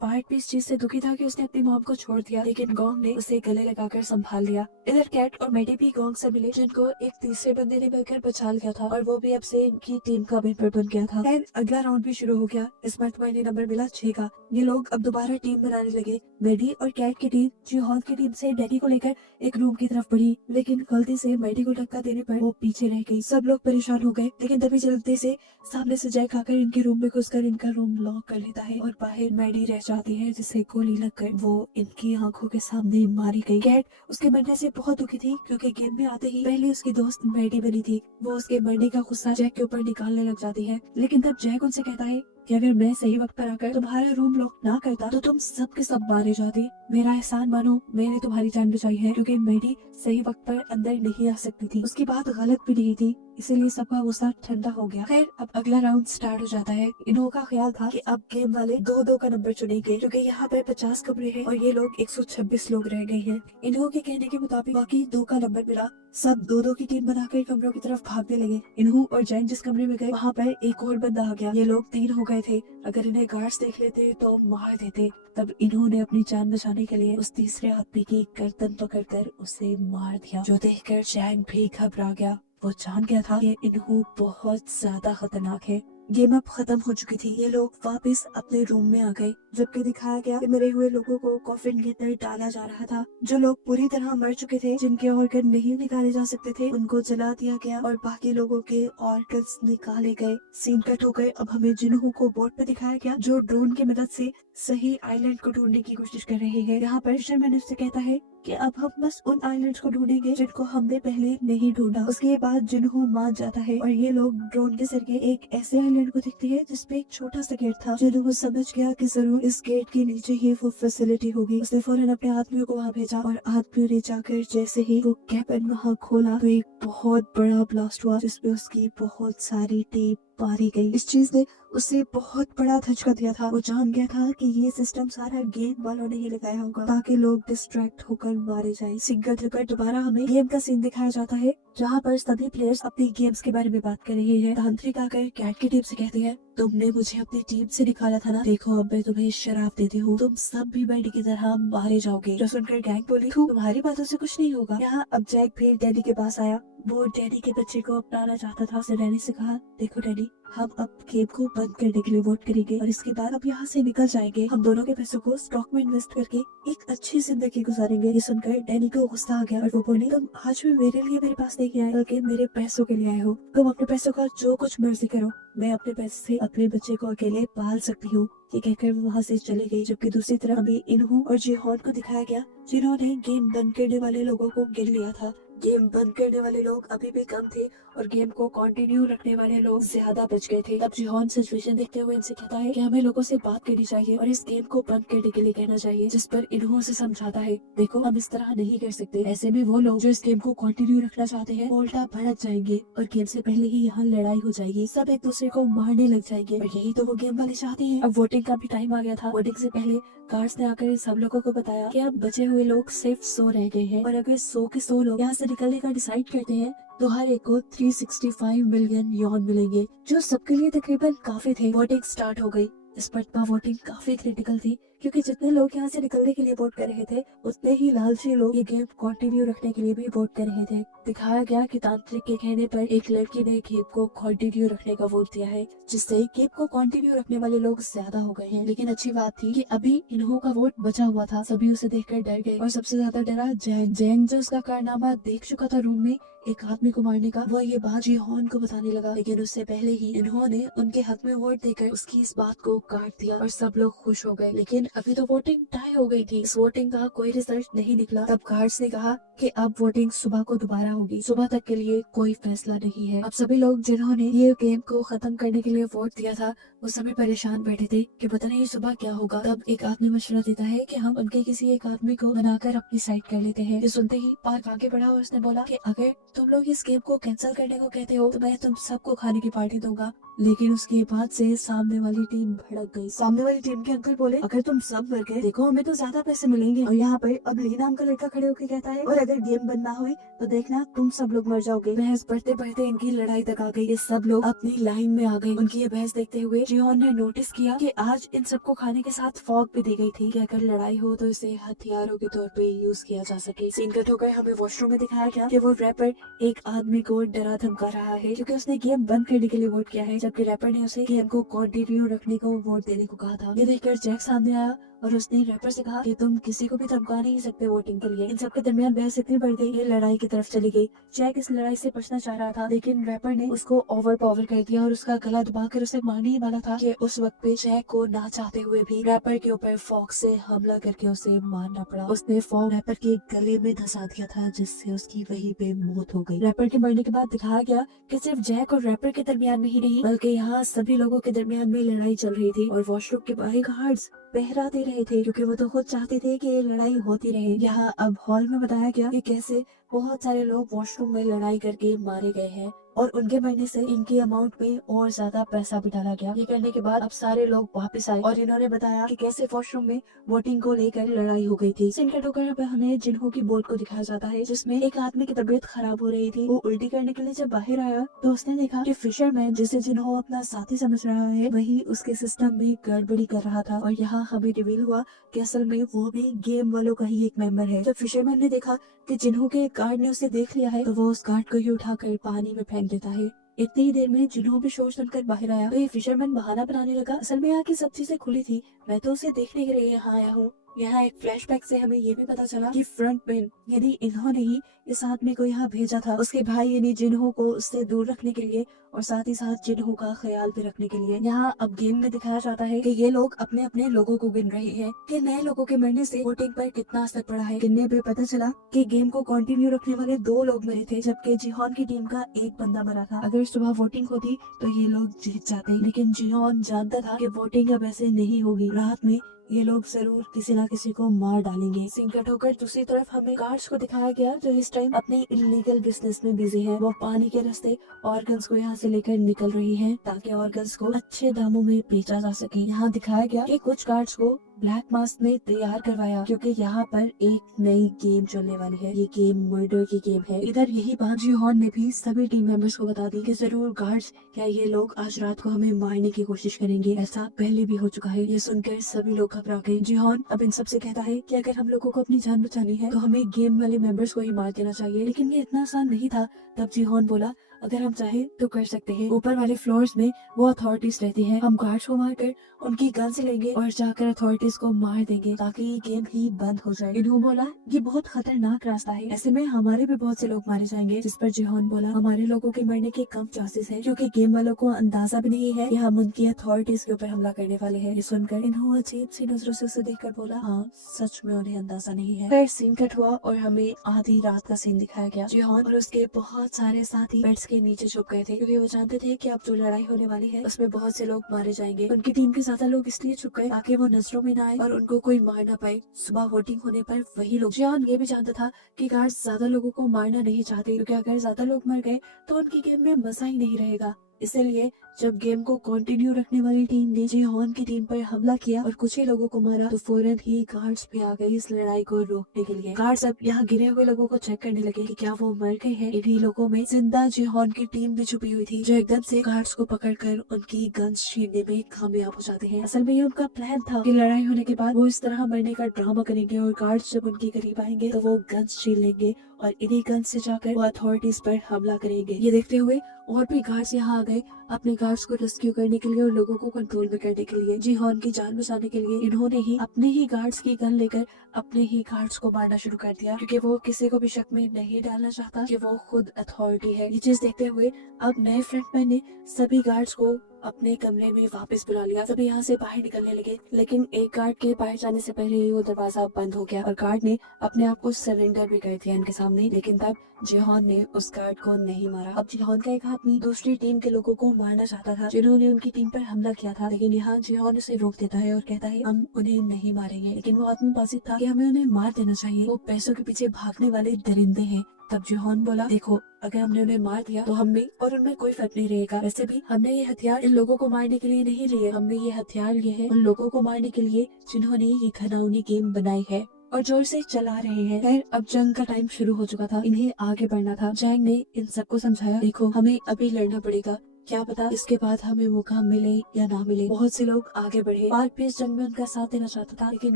पार्क भी इस चीज से दुखी था कि उसने अपनी मॉम को छोड़ दिया, लेकिन गोंग ने उसे गले लगाकर संभाल लिया। इधर कैट और मेडी भी गोंग से मिले, जिनको एक तीसरे बंदे ने मिलकर बचा लिया था और वो भी अब से इनकी टीम का मेंबर बन गया था। फिर अगला राउंड भी शुरू हो गया। इस बार तुम्हें नंबर मिला 6 का। ये लोग अब दोबारा टीम बनाने लगे। मेडी और कैट की टीम जिहोन की टीम से डैडी को लेकर एक रूम की तरफ बढ़ी, लेकिन गलती से मेडी को धक्का देने पर वो पीछे रह गई। सब लोग परेशान हो गए, लेकिन तभी जल्दी से सामने से जैक आकर इनके रूम में घुसकर इनका रूम लॉक कर लेता है और बाहर मेडी रह जाती है, जिसे गोली लगकर वो इनकी आंखों के सामने मारी गई। कैट उसके मरने से बहुत दुखी थी, क्योंकि गेम में आते ही पहले उसकी दोस्त मेडी बनी थी। वो उसके मरने का गुस्सा जैक के ऊपर निकालने लग जाती है, लेकिन तब जैक उनसे कहता है कि अगर मैं सही वक्त पर आकर तुम्हारा रूम लॉक ना करता तो तुम सब के सब मारे जाते। मेरा एहसान मानो, मैंने तुम्हारी जान बचाई है, क्योंकि मेडी सही वक्त पर अंदर नहीं आ सकती थी। उसकी बात गलत भी नहीं थी, इसीलिए सबका गुस्सा ठंडा हो गया। खैर अब अगला राउंड स्टार्ट हो जाता है। इन्हों का ख्याल था कि अब गेम वाले 2-2 का नंबर चुनेंगे, क्योंकि यहाँ पे 50 कमरे हैं और ये लोग 126 लोग रह गए हैं। इन्हों के कहने के मुताबिक बाकी 2 का नंबर मिला। सब 2-2 की टीम बनाकर कमरों की तरफ भागने लगे। इन्हों और जैन जिस कमरे में गए वहाँ पर एक और बंदा आ गया। ये लोग 3 हो गए थे। अगर इन्हें गार्ड्स देख लेते तो मार देते। तब इन्होंने अपनी जान बचाने के लिए उस तीसरे आदमी की गर्दन पकड़कर उसे मार दिया, जो देखकर जैन भी घबरा गया। वो जान गया था कि इन्हू बहुत ज्यादा खतरनाक है। गेम अब खत्म हो चुकी थी। ये लोग वापस अपने रूम में आ गए, जबकि दिखाया गया कि मरे हुए लोगों को कॉफिन के अंदर डाला जा रहा था। जो लोग पूरी तरह मर चुके थे, जिनके ऑर्गन नहीं निकाले जा सकते थे, उनको जला दिया गया और बाकी लोगों के ऑर्गन्स निकाले गए। सीन कट हो गए। अब हमें जिन्हों को बोर्ड पे दिखाया गया, जो ड्रोन की मदद से सही आइलैंड को ढूंढने की कोशिश कर रहे हैं। यहाँ पर शर्मन उससे कहता है कि अब हम बस उन आइलैंड्स को ढूंढेंगे जिनको हमने पहले नहीं ढूंढा। उसके बाद जिन्हों मान जाता है और ये लोग ड्रोन के जरिए एक ऐसे आइलैंड को देखते हैं जिसपे एक छोटा सा गेट था। जिन्हों समझ गया कि जरूर इस गेट के नीचे ही वो फैसिलिटी होगी। उसने फौरन अपने आदमियों को वहाँ भेजा और आदमियों ने जाकर जैसे ही वो कैबिन वहाँ खोला तो एक बहुत बड़ा ब्लास्ट हुआ, जिसपे उसकी बहुत सारी टीम मारी गई। इस चीज ने उसे बहुत बड़ा धचका दिया था। वो जान गया था कि ये सिस्टम सारा गेम वालों ने ही लगाया होगा, ताकि लोग डिस्ट्रैक्ट होकर मारे जाएं। सिंगल होकर दोबारा हमें गेम का सीन दिखाया जाता है, जहाँ पर सभी प्लेयर्स अपनी गेम्स के बारे में बात कर रहे हैं। तांत्रिक आकर कैट की टीम से कहती है, तुमने मुझे अपनी टीम से निकाला था ना, देखो अब मैं तुम्हें शराब देती हूँ, तुम सब भी मेडी की तरह मारे जाओगे। जो सुनकर गैंग बोली, तुम्हारी बातों से कुछ नहीं होगा। यहाँ अब जैक फिर डैडी के पास आया। वो डैडी के बच्चे को अपनाना चाहता था। उसे डैडी से कहा, देखो डैडी, हम अब गेम को बंद करने के लिए वोट करेंगे और इसके बाद अब यहाँ से निकल जाएंगे। हम दोनों के पैसों को स्टॉक में इन्वेस्ट करके एक अच्छी जिंदगी गुजारेंगे। ये सुनकर डैनी को गुस्सा आ गया और वो बोली, तुम आज भी मेरे लिए मेरे पास नहीं आए, बल्कि मेरे पैसों के लिए आए हो। तुम अपने पैसों का जो कुछ मर्जी करो, मैं अपने पैसे से अपने बच्चे को अकेले पाल सकती हूँ। ये कहकर वो वहाँ से चले गई। जबकि दूसरी तरफ अभी इन्हू और जिहोन को दिखाया गया, जिन्होंने गेम बंद करने वाले लोगों को गिन लिया था। गेम बंद करने वाले लोग अभी भी कम थे और गेम को कंटिन्यू रखने वाले लोग ज्यादा बच गए थे। तब जिहोन सिचुएशन देखते हुए इनसे कहता है कि हमें लोगों से बात करनी चाहिए और इस गेम को बंद करने के लिए कहना चाहिए, जिस पर इन्हों से समझाता है देखो हम इस तरह नहीं कर सकते, ऐसे में वो लोग जो इस गेम को कंटिन्यू रखना चाहते हैं उल्टा भड़क जाएंगे और गेम से पहले ही यहाँ लड़ाई हो जाएगी, सब एक दूसरे को मारने लग जाएंगे और यही तो वो गेम वाले चाहते हैं। अब वोटिंग का भी टाइम आ गया था। वोटिंग से पहले गार्ड्स ने आकर सब लोगों को बताया कि अब बचे हुए लोग सिर्फ 100 रह गए हैं और अगर 100 के 100 लोग यहाँ से निकलने का डिसाइड करते हैं तो हर एक को 365 मिलियन यौन मिलेंगे, जो सबके लिए तकरीबन काफी थे। वोटिंग स्टार्ट हो गई। इस पर वोटिंग काफी क्रिटिकल थी क्योंकि जितने लोग यहाँ से निकलने के लिए वोट कर रहे थे उतने ही लालची लोग ये गेम कंटिन्यू रखने के लिए भी वोट कर रहे थे। दिखाया गया कि तांत्रिक के कहने पर एक लड़की ने गेम को कंटिन्यू रखने का वोट दिया है, जिससे गेम को कंटिन्यू रखने वाले लोग ज्यादा हो गए हैं। लेकिन अच्छी बात थी कि अभी इन्हों का वोट बचा हुआ था। सभी उसे देखकर डर गए और सबसे ज्यादा डरा जैंग। जैंग जो उसका कारनामा देख चुका था रूम में एक आदमी को मारने का, वो ये बात जिहोन को बताने लगा। लेकिन उससे पहले ही इन्होंने उनके हक में वोट देकर उसकी इस बात को काट दिया और सब लोग खुश हो गए। लेकिन अभी तो वोटिंग टाई हो गई थी, इस वोटिंग का कोई रिजल्ट नहीं निकला। तब गार्ड्स ने कहा कि अब वोटिंग सुबह को दोबारा होगी, सुबह तक के लिए कोई फैसला नहीं है। अब सभी लोग जिन्होंने ये गेम को खत्म करने के लिए वोट दिया था वो सभी परेशान बैठे थे कि पता नहीं सुबह क्या होगा। तब एक आदमी मशवरा देता है कि हम उनके किसी एक आदमी को बनाकर अपनी साइड कर लेते हैं। ये सुनते ही पार्क आगे बढ़ा और उसने बोला कि अगर तुम लोग इस गेम को कैंसिल करने को कहते हो तो मैं तुम सबको खाने की पार्टी दूंगा। लेकिन उसके बाद से सामने वाली टीम भड़क गई। सामने वाली टीम के अंकल बोले अगर तुम सब मर गए देखो हमें तो ज्यादा पैसे मिलेंगे। और यहाँ पर अब ली नाम का लड़का खड़े होकर कहता है और अगर गेम बंद ना हुई तो देखना तुम सब लोग मर जाओगे। बहस बढ़ते बढ़ते इनकी लड़ाई तक आ गई। ये सब लोग अपनी लाइन में आ गए। उनकी ये बहस देखते हुए जिहोन ने नोटिस किया कि आज इन सबको खाने के साथ फॉग भी दी गई थी कि अगर लड़ाई हो तो इसे हथियारों के तौर पे यूज किया जा सके। सीन कट होकर हमें वॉशरूम में दिखाया गया कि वो रैपर एक आदमी को डरा धमका रहा है क्योंकि उसने गेम बंद करने के लिए वोट किया है, जबकि रैपर ने उसे गेम को कंटिन्यू रखने को वोट देने को कहा था। ये देखकर जैक सामने आया और उसने रैपर से कहा कि तुम किसी को भी धमका नहीं सकते वोटिंग के लिए। इन सबके दरमियान बहस इतनी बढ़ गई ये लड़ाई की तरफ चली गई। जैक इस लड़ाई से बचना चाह रहा था लेकिन रैपर ने उसको ओवर पावर कर दिया और उसका गला दबाकर उसे मारने ही वाला था कि उस वक्त पे जैक को ना चाहते हुए भी रैपर के ऊपर फॉग से हमला करके उसे मारना पड़ा। उसने फॉग रैपर के गले में धंसा दिया था जिससे उसकी वहीं पे मौत हो गई। रैपर के मरने के बाद दिखाया गया कि सिर्फ जैक और रैपर के दरमियान में ही नहीं बल्कि यहाँ सभी लोगों के दरमियान में लड़ाई चल रही थी और वॉशरूम के बाहर गार्ड्स पहरा दे रहे थे क्योंकि वो तो खुद चाहते थे कि ये लड़ाई होती रहे। यहाँ अब हॉल में बताया गया कि कैसे बहुत सारे लोग वॉशरूम में लड़ाई करके मारे गए हैं और उनके मरने से इनकी अमाउंट में और ज्यादा पैसा भी डाला गया। ये करने के बाद अब सारे लोग वापस आए और इन्होंने बताया कि कैसे वॉशरूम में वोटिंग को लेकर लड़ाई हो गई थी। सिंकट होकर अब हमें जिन्हों की बोर्ड को दिखाया जाता है जिसमें एक आदमी की तबीयत खराब हो रही थी। वो उल्टी करने के लिए जब बाहर आया तो उसने देखा कि फिशरमैन जिसे जिन्हों अपना साथी समझ रहा है वही उसके सिस्टम में गड़बड़ी कर रहा था और यहाँ हमें रिवील हुआ कि असल में वो भी गेम वालों का ही एक मेंबर है। जब फिशरमैन ने देखा कि जिन्हों के गार्ड ने उसे देख लिया है तो वो उस गार्ड को ही उठाकर पानी में फेंक देता है। इतनी ही देर में जिन्हों भी शोर सुनकर बाहर आया तो ये फिशरमैन बहाना बनाने लगा असल में यहाँ की सब चीजें खुली थी, मैं तो उसे देखने के लिए यहाँ आया हूँ। यहाँ एक फ्लैशबैक से हमें ये भी पता चला कि फ्रंटमैन यानी इन्होंने ही इस आदमी को यहाँ भेजा था उसके भाई यानी जिन्हों को उससे दूर रखने के लिए और साथ ही साथ जिन्हों का ख्याल भी रखने के लिए। यहाँ अब गेम में दिखाया जाता है कि ये लोग अपने अपने लोगों को गिन रहे हैं कि नए लोगों के मरने से वोटिंग पर कितना असर पड़ा है। गिनने पे पता चला कि गेम को कंटिन्यू रखने वाले 2 लोग मरे थे जबकि जिहोन की टीम का एक बंदा मरा था। अगर सुबह वोटिंग होती तो ये लोग जीत जाते लेकिन जिहोन जानता था कि वोटिंग अब ऐसे नहीं होगी, रात में ये लोग जरूर किसी ना किसी को मार डालेंगे। सिंकट होकर दूसरी तरफ हमें गार्ड्स को दिखाया गया जो इस टाइम अपनी इलीगल बिजनेस में बिजी है। वो पानी के रास्ते ऑर्गन्स को यहाँ से लेकर निकल रही हैं ताकि ऑर्गन्स को अच्छे दामों में बेचा जा सके। यहाँ दिखाया गया कि कुछ गार्ड्स को ब्लैक मास्क में तैयार करवाया क्योंकि यहाँ पर एक नई गेम चलने वाली है। ये गेम मर्डर की गेम है। इधर यही बात जिहोन ने भी सभी टीम मेंबर्स को बता दी कि जरूर गार्ड्स या ये लोग आज रात को हमें मारने की कोशिश करेंगे, ऐसा पहले भी हो चुका है। ये सुनकर सभी लोग घबरा गए। जिहोन अब इन सबसे कहता है कि अगर हम लोगों को अपनी जान बचानी है तो हमें गेम वाले मेंबर्स को ही मार देना चाहिए, लेकिन ये इतना आसान नहीं था। तब जिहोन बोला अगर हम चाहे तो कर सकते हैं। ऊपर वाले फ्लोर्स में वो अथॉरिटीज रहती हैं, हम गार्ड्स को मारकर उनकी गन से लेंगे और जाकर अथॉरिटीज को मार देंगे ताकि ये गेम ही बंद हो जाए। इन्हों बोला ये बहुत खतरनाक रास्ता है, ऐसे में हमारे भी बहुत से लोग मारे जाएंगे। जिस पर जिहोन बोला हमारे लोगों के मरने के कम चांसेस है क्योंकि गेम वालों को अंदाजा भी नहीं है कि हम उनकी अथॉरिटीज के ऊपर हमला करने वाले हैं। ये सुनकर इन्हों अजीब सी नजरों से उसे देखकर बोला हाँ सच में उन्हें अंदाजा नहीं है। फिर सीन कट हुआ और हमें आधी रात का सीन दिखाया गया। जिहोन और उसके बहुत सारे साथी बेड्स के नीचे छुप गए थे क्योंकि वो जानते थे कि अब जो लड़ाई होने वाली है उसमें बहुत से लोग मारे जाएंगे। उनकी टीम के ज्यादा लोग इसलिए छुप गए ताकि वो नजरों में ना आए और उनको कोई मार ना पाए। सुबह वोटिंग होने पर वही लोग, जिहोन ये भी जानता था कि गार्ड्स ज्यादा लोगों को मारना नहीं चाहते क्योंकि अगर ज्यादा लोग मर गए तो उनकी गेम में मजा ही नहीं रहेगा। इसलिए जब गेम को कंटिन्यू रखने वाली टीम ने जिहोन की टीम पर हमला किया और कुछ ही लोगों को मारा तो फौरन ही गार्ड्स भी आ गए इस लड़ाई को रोकने के लिए। गार्ड्स अब यहाँ गिरे हुए लोगों को चेक करने लगे कि क्या वो मर गए हैं। इन्हीं लोगों में जिंदा जिहोन की टीम भी छुपी हुई थी जो एकदम से गार्ड्स को पकड़कर उनकी गन्स छीनने में कामयाब हो जाते हैं। असल में ये उनका प्लान था कि लड़ाई होने के बाद वो इस तरह मरने का ड्रामा करेंगे और गार्ड्स जब उनके करीब आएंगे तो वो गन्स छीन लेंगे और इन्हीं गन्स से जाकर वो अथॉरिटीज पर हमला करेंगे। ये देखते हुए और भी गार्ड्स यहाँ आ गए अपने गार्ड्स को रेस्क्यू करने के लिए और लोगों को कंट्रोल में करने के लिए। जिहोन की जान बचाने के लिए इन्होंने ही अपने ही गार्ड्स की गन लेकर अपने ही गार्ड्स को मारना शुरू कर दिया क्योंकि वो किसी को भी शक में नहीं डालना चाहता कि वो खुद अथॉरिटी है। ये चीज देखते हुए अब नए फ्रंटमैन ने सभी गार्ड्स को अपने कमरे में वापस बुला लिया। सभी यहाँ से बाहर निकलने लगे लेकिन एक गार्ड के बाहर जाने से पहले ही वो दरवाजा बंद हो गया और गार्ड ने अपने आप को सरेंडर भी कर दिया इनके सामने। लेकिन तब जिहोन ने उस गार्ड को नहीं मारा। अब जिहोन का एक आदमी दूसरी टीम के लोगों को मारना चाहता था जिन्होंने उनकी टीम पर हमला किया था, लेकिन यहाँ जिहोन उसे रोक देता है और कहता है हम उन्हें नहीं मारेंगे। लेकिन वो आदमी बाजिद था कि हमें उन्हें मार देना चाहिए, वो पैसों के पीछे भागने वाले दरिंदे हैं। तब जिहोन बोला देखो अगर हमने उन्हें मार दिया तो हम में और उनमें कोई फर्क नहीं रहेगा। वैसे भी हमने ये हथियार इन लोगों को मारने के लिए नहीं लिए, हमने ये हथियार लिए हैं उन लोगों को मारने के लिए जिन्होंने ये घिनौनी गेम बनाई है और जोर से चला रहे हैं। खैर अब जंग का टाइम शुरू हो चुका था, इन्हें आगे बढ़ना था। जैंग ने इन सबको समझाया देखो हमें अभी लड़ना पड़ेगा, क्या पता इसके बाद हमें मौका मिले या ना मिले। बहुत से लोग आगे बढ़े। पार्क भी इस जंग में उनका साथ देना चाहता था लेकिन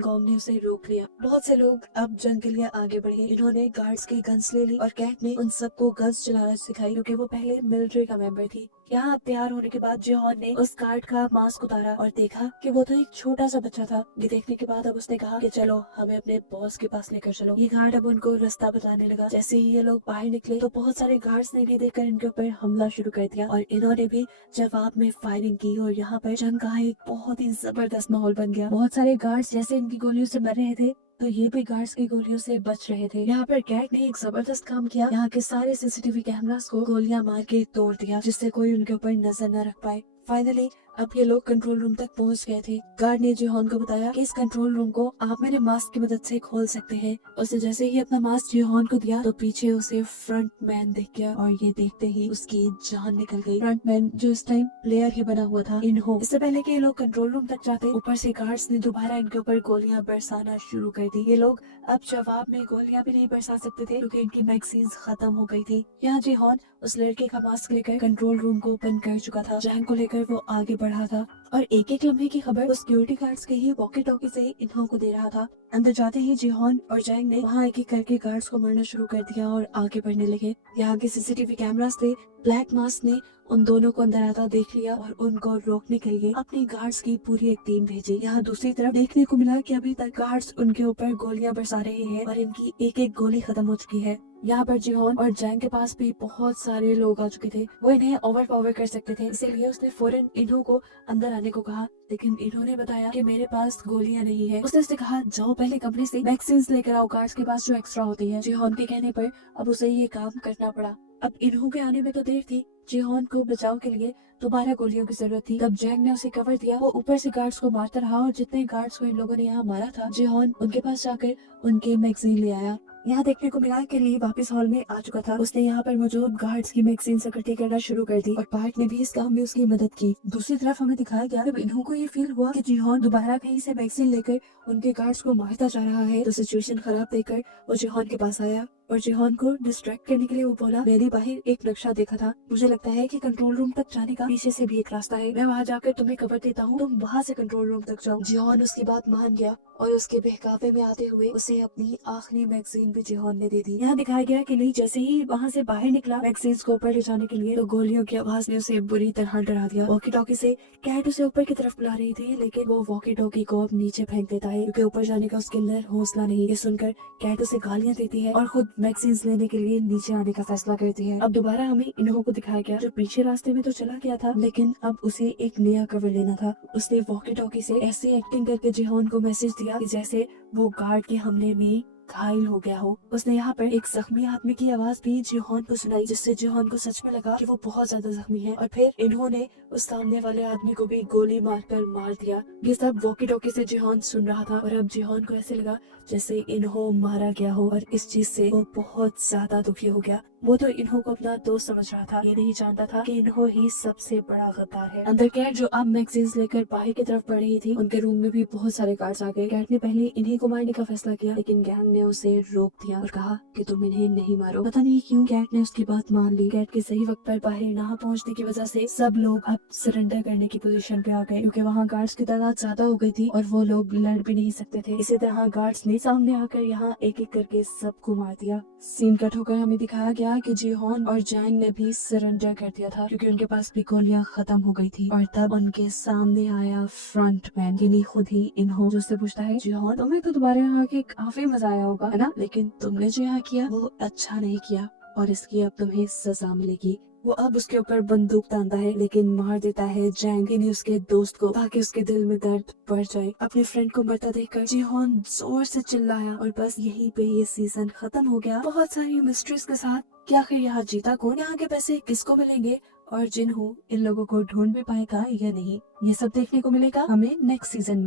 गॉम ने उसे रोक लिया। बहुत से लोग अब जंग के लिए आगे बढ़े। इन्होंने गार्ड्स की गन्स ले ली और कैट ने उन सबको गन्स चलाना सिखाई क्योंकि वो पहले मिलिट्री का मेंबर थी। यहाँ अब तैयार होने के बाद जिहोन ने उस गार्ड का मास्क उतारा और देखा कि वो तो एक छोटा सा बच्चा था। ये देखने के बाद अब उसने कहा कि चलो हमें अपने बॉस के पास लेकर चलो। ये गार्ड अब उनको रास्ता बताने लगा। जैसे ही ये लोग बाहर निकले तो बहुत सारे गार्ड्स ने इन्हें देखकर इनके ऊपर हमला शुरू कर दिया और इन्होंने भी जवाब में फायरिंग की और यहाँ पर जंग का एक बहुत ही जबरदस्त माहौल बन गया। बहुत सारे गार्ड्स जैसे इनकी गोलियों से मर रहे थे तो ये भी गार्ड्स की गोलियों से बच रहे थे। यहाँ पर कैट ने एक जबरदस्त काम किया, यहाँ के सारे सीसीटीवी कैमरास को गोलियां मार के तोड़ दिया जिससे कोई उनके ऊपर नजर न रख पाए। फाइनली अब ये लोग कंट्रोल रूम तक पहुंच गए थे। गार्ड ने जिहोन को बताया कि इस कंट्रोल रूम को आप मेरे मास्क की मदद से खोल सकते हैं। उसे जैसे ही अपना मास्क जिहोन को दिया तो पीछे उसे फ्रंट मैन दिख गया और ये देखते ही उसकी जान निकल गई। फ्रंट मैन जो इस टाइम प्लेयर ही बना हुआ था इन्हों। इससे पहले कि ये लोग कंट्रोल रूम तक जाते ऊपर से गार्ड्स ने दोबारा इनके ऊपर गोलियां बरसाना शुरू कर दी। ये लोग अब जवाब में गोलियां भी नहीं बरसा सकते थे क्योंकि इनकी मैगजीन्स खत्म हो गई थी। यहाँ जिहोन उस लड़के का मास्क लेकर कंट्रोल रूम को ओपन कर चुका था। जैंग को लेकर वो आगे बढ़ा था और एक एक लम्हे की खबर उस सिक्योरिटी गार्ड्स के ही वॉकी टॉकी से इन्हों को दे रहा था। अंदर जाते ही जिहोन और जैंग ने वहाँ एक एक करके गार्ड्स को मारना शुरू कर दिया और आगे बढ़ने लगे। यहाँ के सीसीटीवी कैमरास से ब्लैक मास्क ने उन दोनों को अंदर आता देख लिया और उनको रोकने के लिए अपनी गार्ड्स की पूरी एक टीम भेजी। यहाँ दूसरी तरफ देखने को मिला कि अभी तक गार्ड्स उनके ऊपर गोलियां बरसा रहे हैं और इनकी एक एक गोली खत्म हो चुकी है। यहाँ पर जिहोन और जैंग के पास भी बहुत सारे लोग आ चुके थे, वो इन्हें ओवर पावर कर सकते थे, इसीलिए उसने फौरन इन्हों को अंदर आने को कहा। लेकिन इन्होंने बताया कि मेरे पास गोलियां नहीं है। उसने कहा जाओ पहले कमरे से मैगजीन्स लेकर आओ गार्ड्स के पास जो एक्स्ट्रा होती है। जिहोन के कहने पर अब उसे ये काम करना पड़ा। अब इन्हों के आने में तो देर थी, जिहोन को बचाव के लिए दोबारा गोलियों की जरूरत थी। तब जैंग ने उसे कवर दिया, वो ऊपर से गार्ड्स को मारता रहा और जितने गार्ड्स को इन लोगों ने यहाँ मारा था जिहोन उनके पास जाकर उनके मैगजीन ले आया। यहाँ देखने को मिला कि ली वापस हॉल में आ चुका था। उसने यहाँ पर मौजूद गार्ड्स की मैगजीन इकट्ठी करना शुरू कर दी और पार्क ने भी इस काम में उसकी मदद की। दूसरी तरफ हमें दिखाया गया जब इन्हों को ये फील हुआ कि जिहोन दोबारा कहीं से मैगजीन लेकर उनके गार्ड्स को मारता जा रहा है तो सिचुएशन खराब देखकर वो जिहोन के पास आया और जिहोन को डिस्ट्रैक्ट करने के लिए वो बोला, मैंने बाहर एक नक्शा देखा था, मुझे लगता है कि कंट्रोल रूम तक जाने का पीछे से भी एक रास्ता है, मैं वहाँ जाकर तुम्हें खबर देता हूँ, तुम वहाँ से कंट्रोल रूम तक जाओ। जिहोन उसकी बात मान गया और उसके बहकावे में आते हुए उसे अपनी आखिरी मैगजीन भी जिहोन ने दे दी। यहाँ दिखाया गया कि ली जैसे ही वहाँ से बाहर निकला मैगजीन्स को ऊपर ले जाने के लिए, तो गोलियों की आवाज ने उसे बुरी तरह डरा दिया। वॉकी टॉकी से कैट उसे ऊपर की तरफ बुला रही थी, लेकिन वो वॉकी टॉकी को अब नीचे फेंक देता है क्योंकि ऊपर जाने का उसके अंदर हौसला नहीं। ये सुनकर कैट उसे गालियां देती है और खुद मैगजीन्स लेने के लिए नीचे आने का फैसला करती है। अब दोबारा हमें इन्हों को दिखाया गया जो पीछे रास्ते में तो चला गया था, लेकिन अब उसे एक नया कवर लेना था। उसने वॉकी टॉकी से ऐसे एक्टिंग करके जिहोन को मैसेज दिया कि जैसे वो गार्ड के हमले में घायल हो गया हो। उसने यहाँ पर एक जख्मी आदमी की आवाज भी जिहोन को सुनाई, जिससे जिहोन को सच में लगा कि वो बहुत ज्यादा जख्मी है। और फिर इन्होंने उस सामने वाले आदमी को भी गोली मारकर मार दिया। ये सब वॉकी टॉकी से जिहोन सुन रहा था और अब जिहोन को ऐसे लगा जैसे इन्हों मारा गया हो और इस चीज से वो बहुत ज्यादा दुखी हो गया। वो तो इन्हों को अपना दोस्त समझ रहा था, ये नहीं जानता था कि इन्हों ही सबसे बड़ा गद्दार है। अंदर कैट जो अब मैगजीन्स लेकर बाहर की तरफ बढ़ रही थी, उनके रूम में भी बहुत सारे गार्ड्स आ गए। कैट ने पहले इन्हीं को मारने का फैसला किया, लेकिन गैंग ने उसे रोक दिया और कहा कि तुम इन्हें नहीं मारो। पता नहीं क्यों कैट ने उसकी बात मान ली। कैट के सही वक्त पर बाहर ना पहुंचने की वजह से सब लोग अब सरेंडर करने की पोजीशन पे आ गए, क्योंकि वहाँ गार्ड्स की तादाद ज्यादा हो गई थी और वो लोग लड़ भी नहीं सकते थे। इसी तरह गार्ड्स ने सामने आकर यहाँ एक एक करके सबको मार दिया। सीन कट होकर हमें दिखाया गया कि जिहोन और जैंग ने भी सरेंडर कर दिया था क्योंकि उनके पास भी गोलियां खत्म हो गई थी। और तब उनके सामने आया फ्रंटमैन, यानी खुद ही इन्हों, जो उससे पूछता है, जिहोन तुम्हें तो दोबारा यहाँ आके काफी मजा आया होगा है ना, लेकिन तुमने जो यहाँ किया वो अच्छा नहीं किया और इसकी अब तुम्हें सजा मिलेगी। वो अब उसके ऊपर बंदूक तानता है, लेकिन मार देता है जैंग ने उसके दोस्त को ताकि उसके दिल में दर्द बढ़ जाए। अपने फ्रेंड को मरता देखकर जिहोन जोर से चिल्लाया और बस यहीं पे ये सीजन खत्म हो गया, बहुत सारी मिस्ट्रीज के साथ। क्या आखिर यहाँ जीता कौन, यहाँ के पैसे किसको मिलेंगे और जिन्हों इन लोगों को ढूंढ भी पाएगा या नहीं, ये सब देखने को मिलेगा हमें नेक्स्ट सीजन में।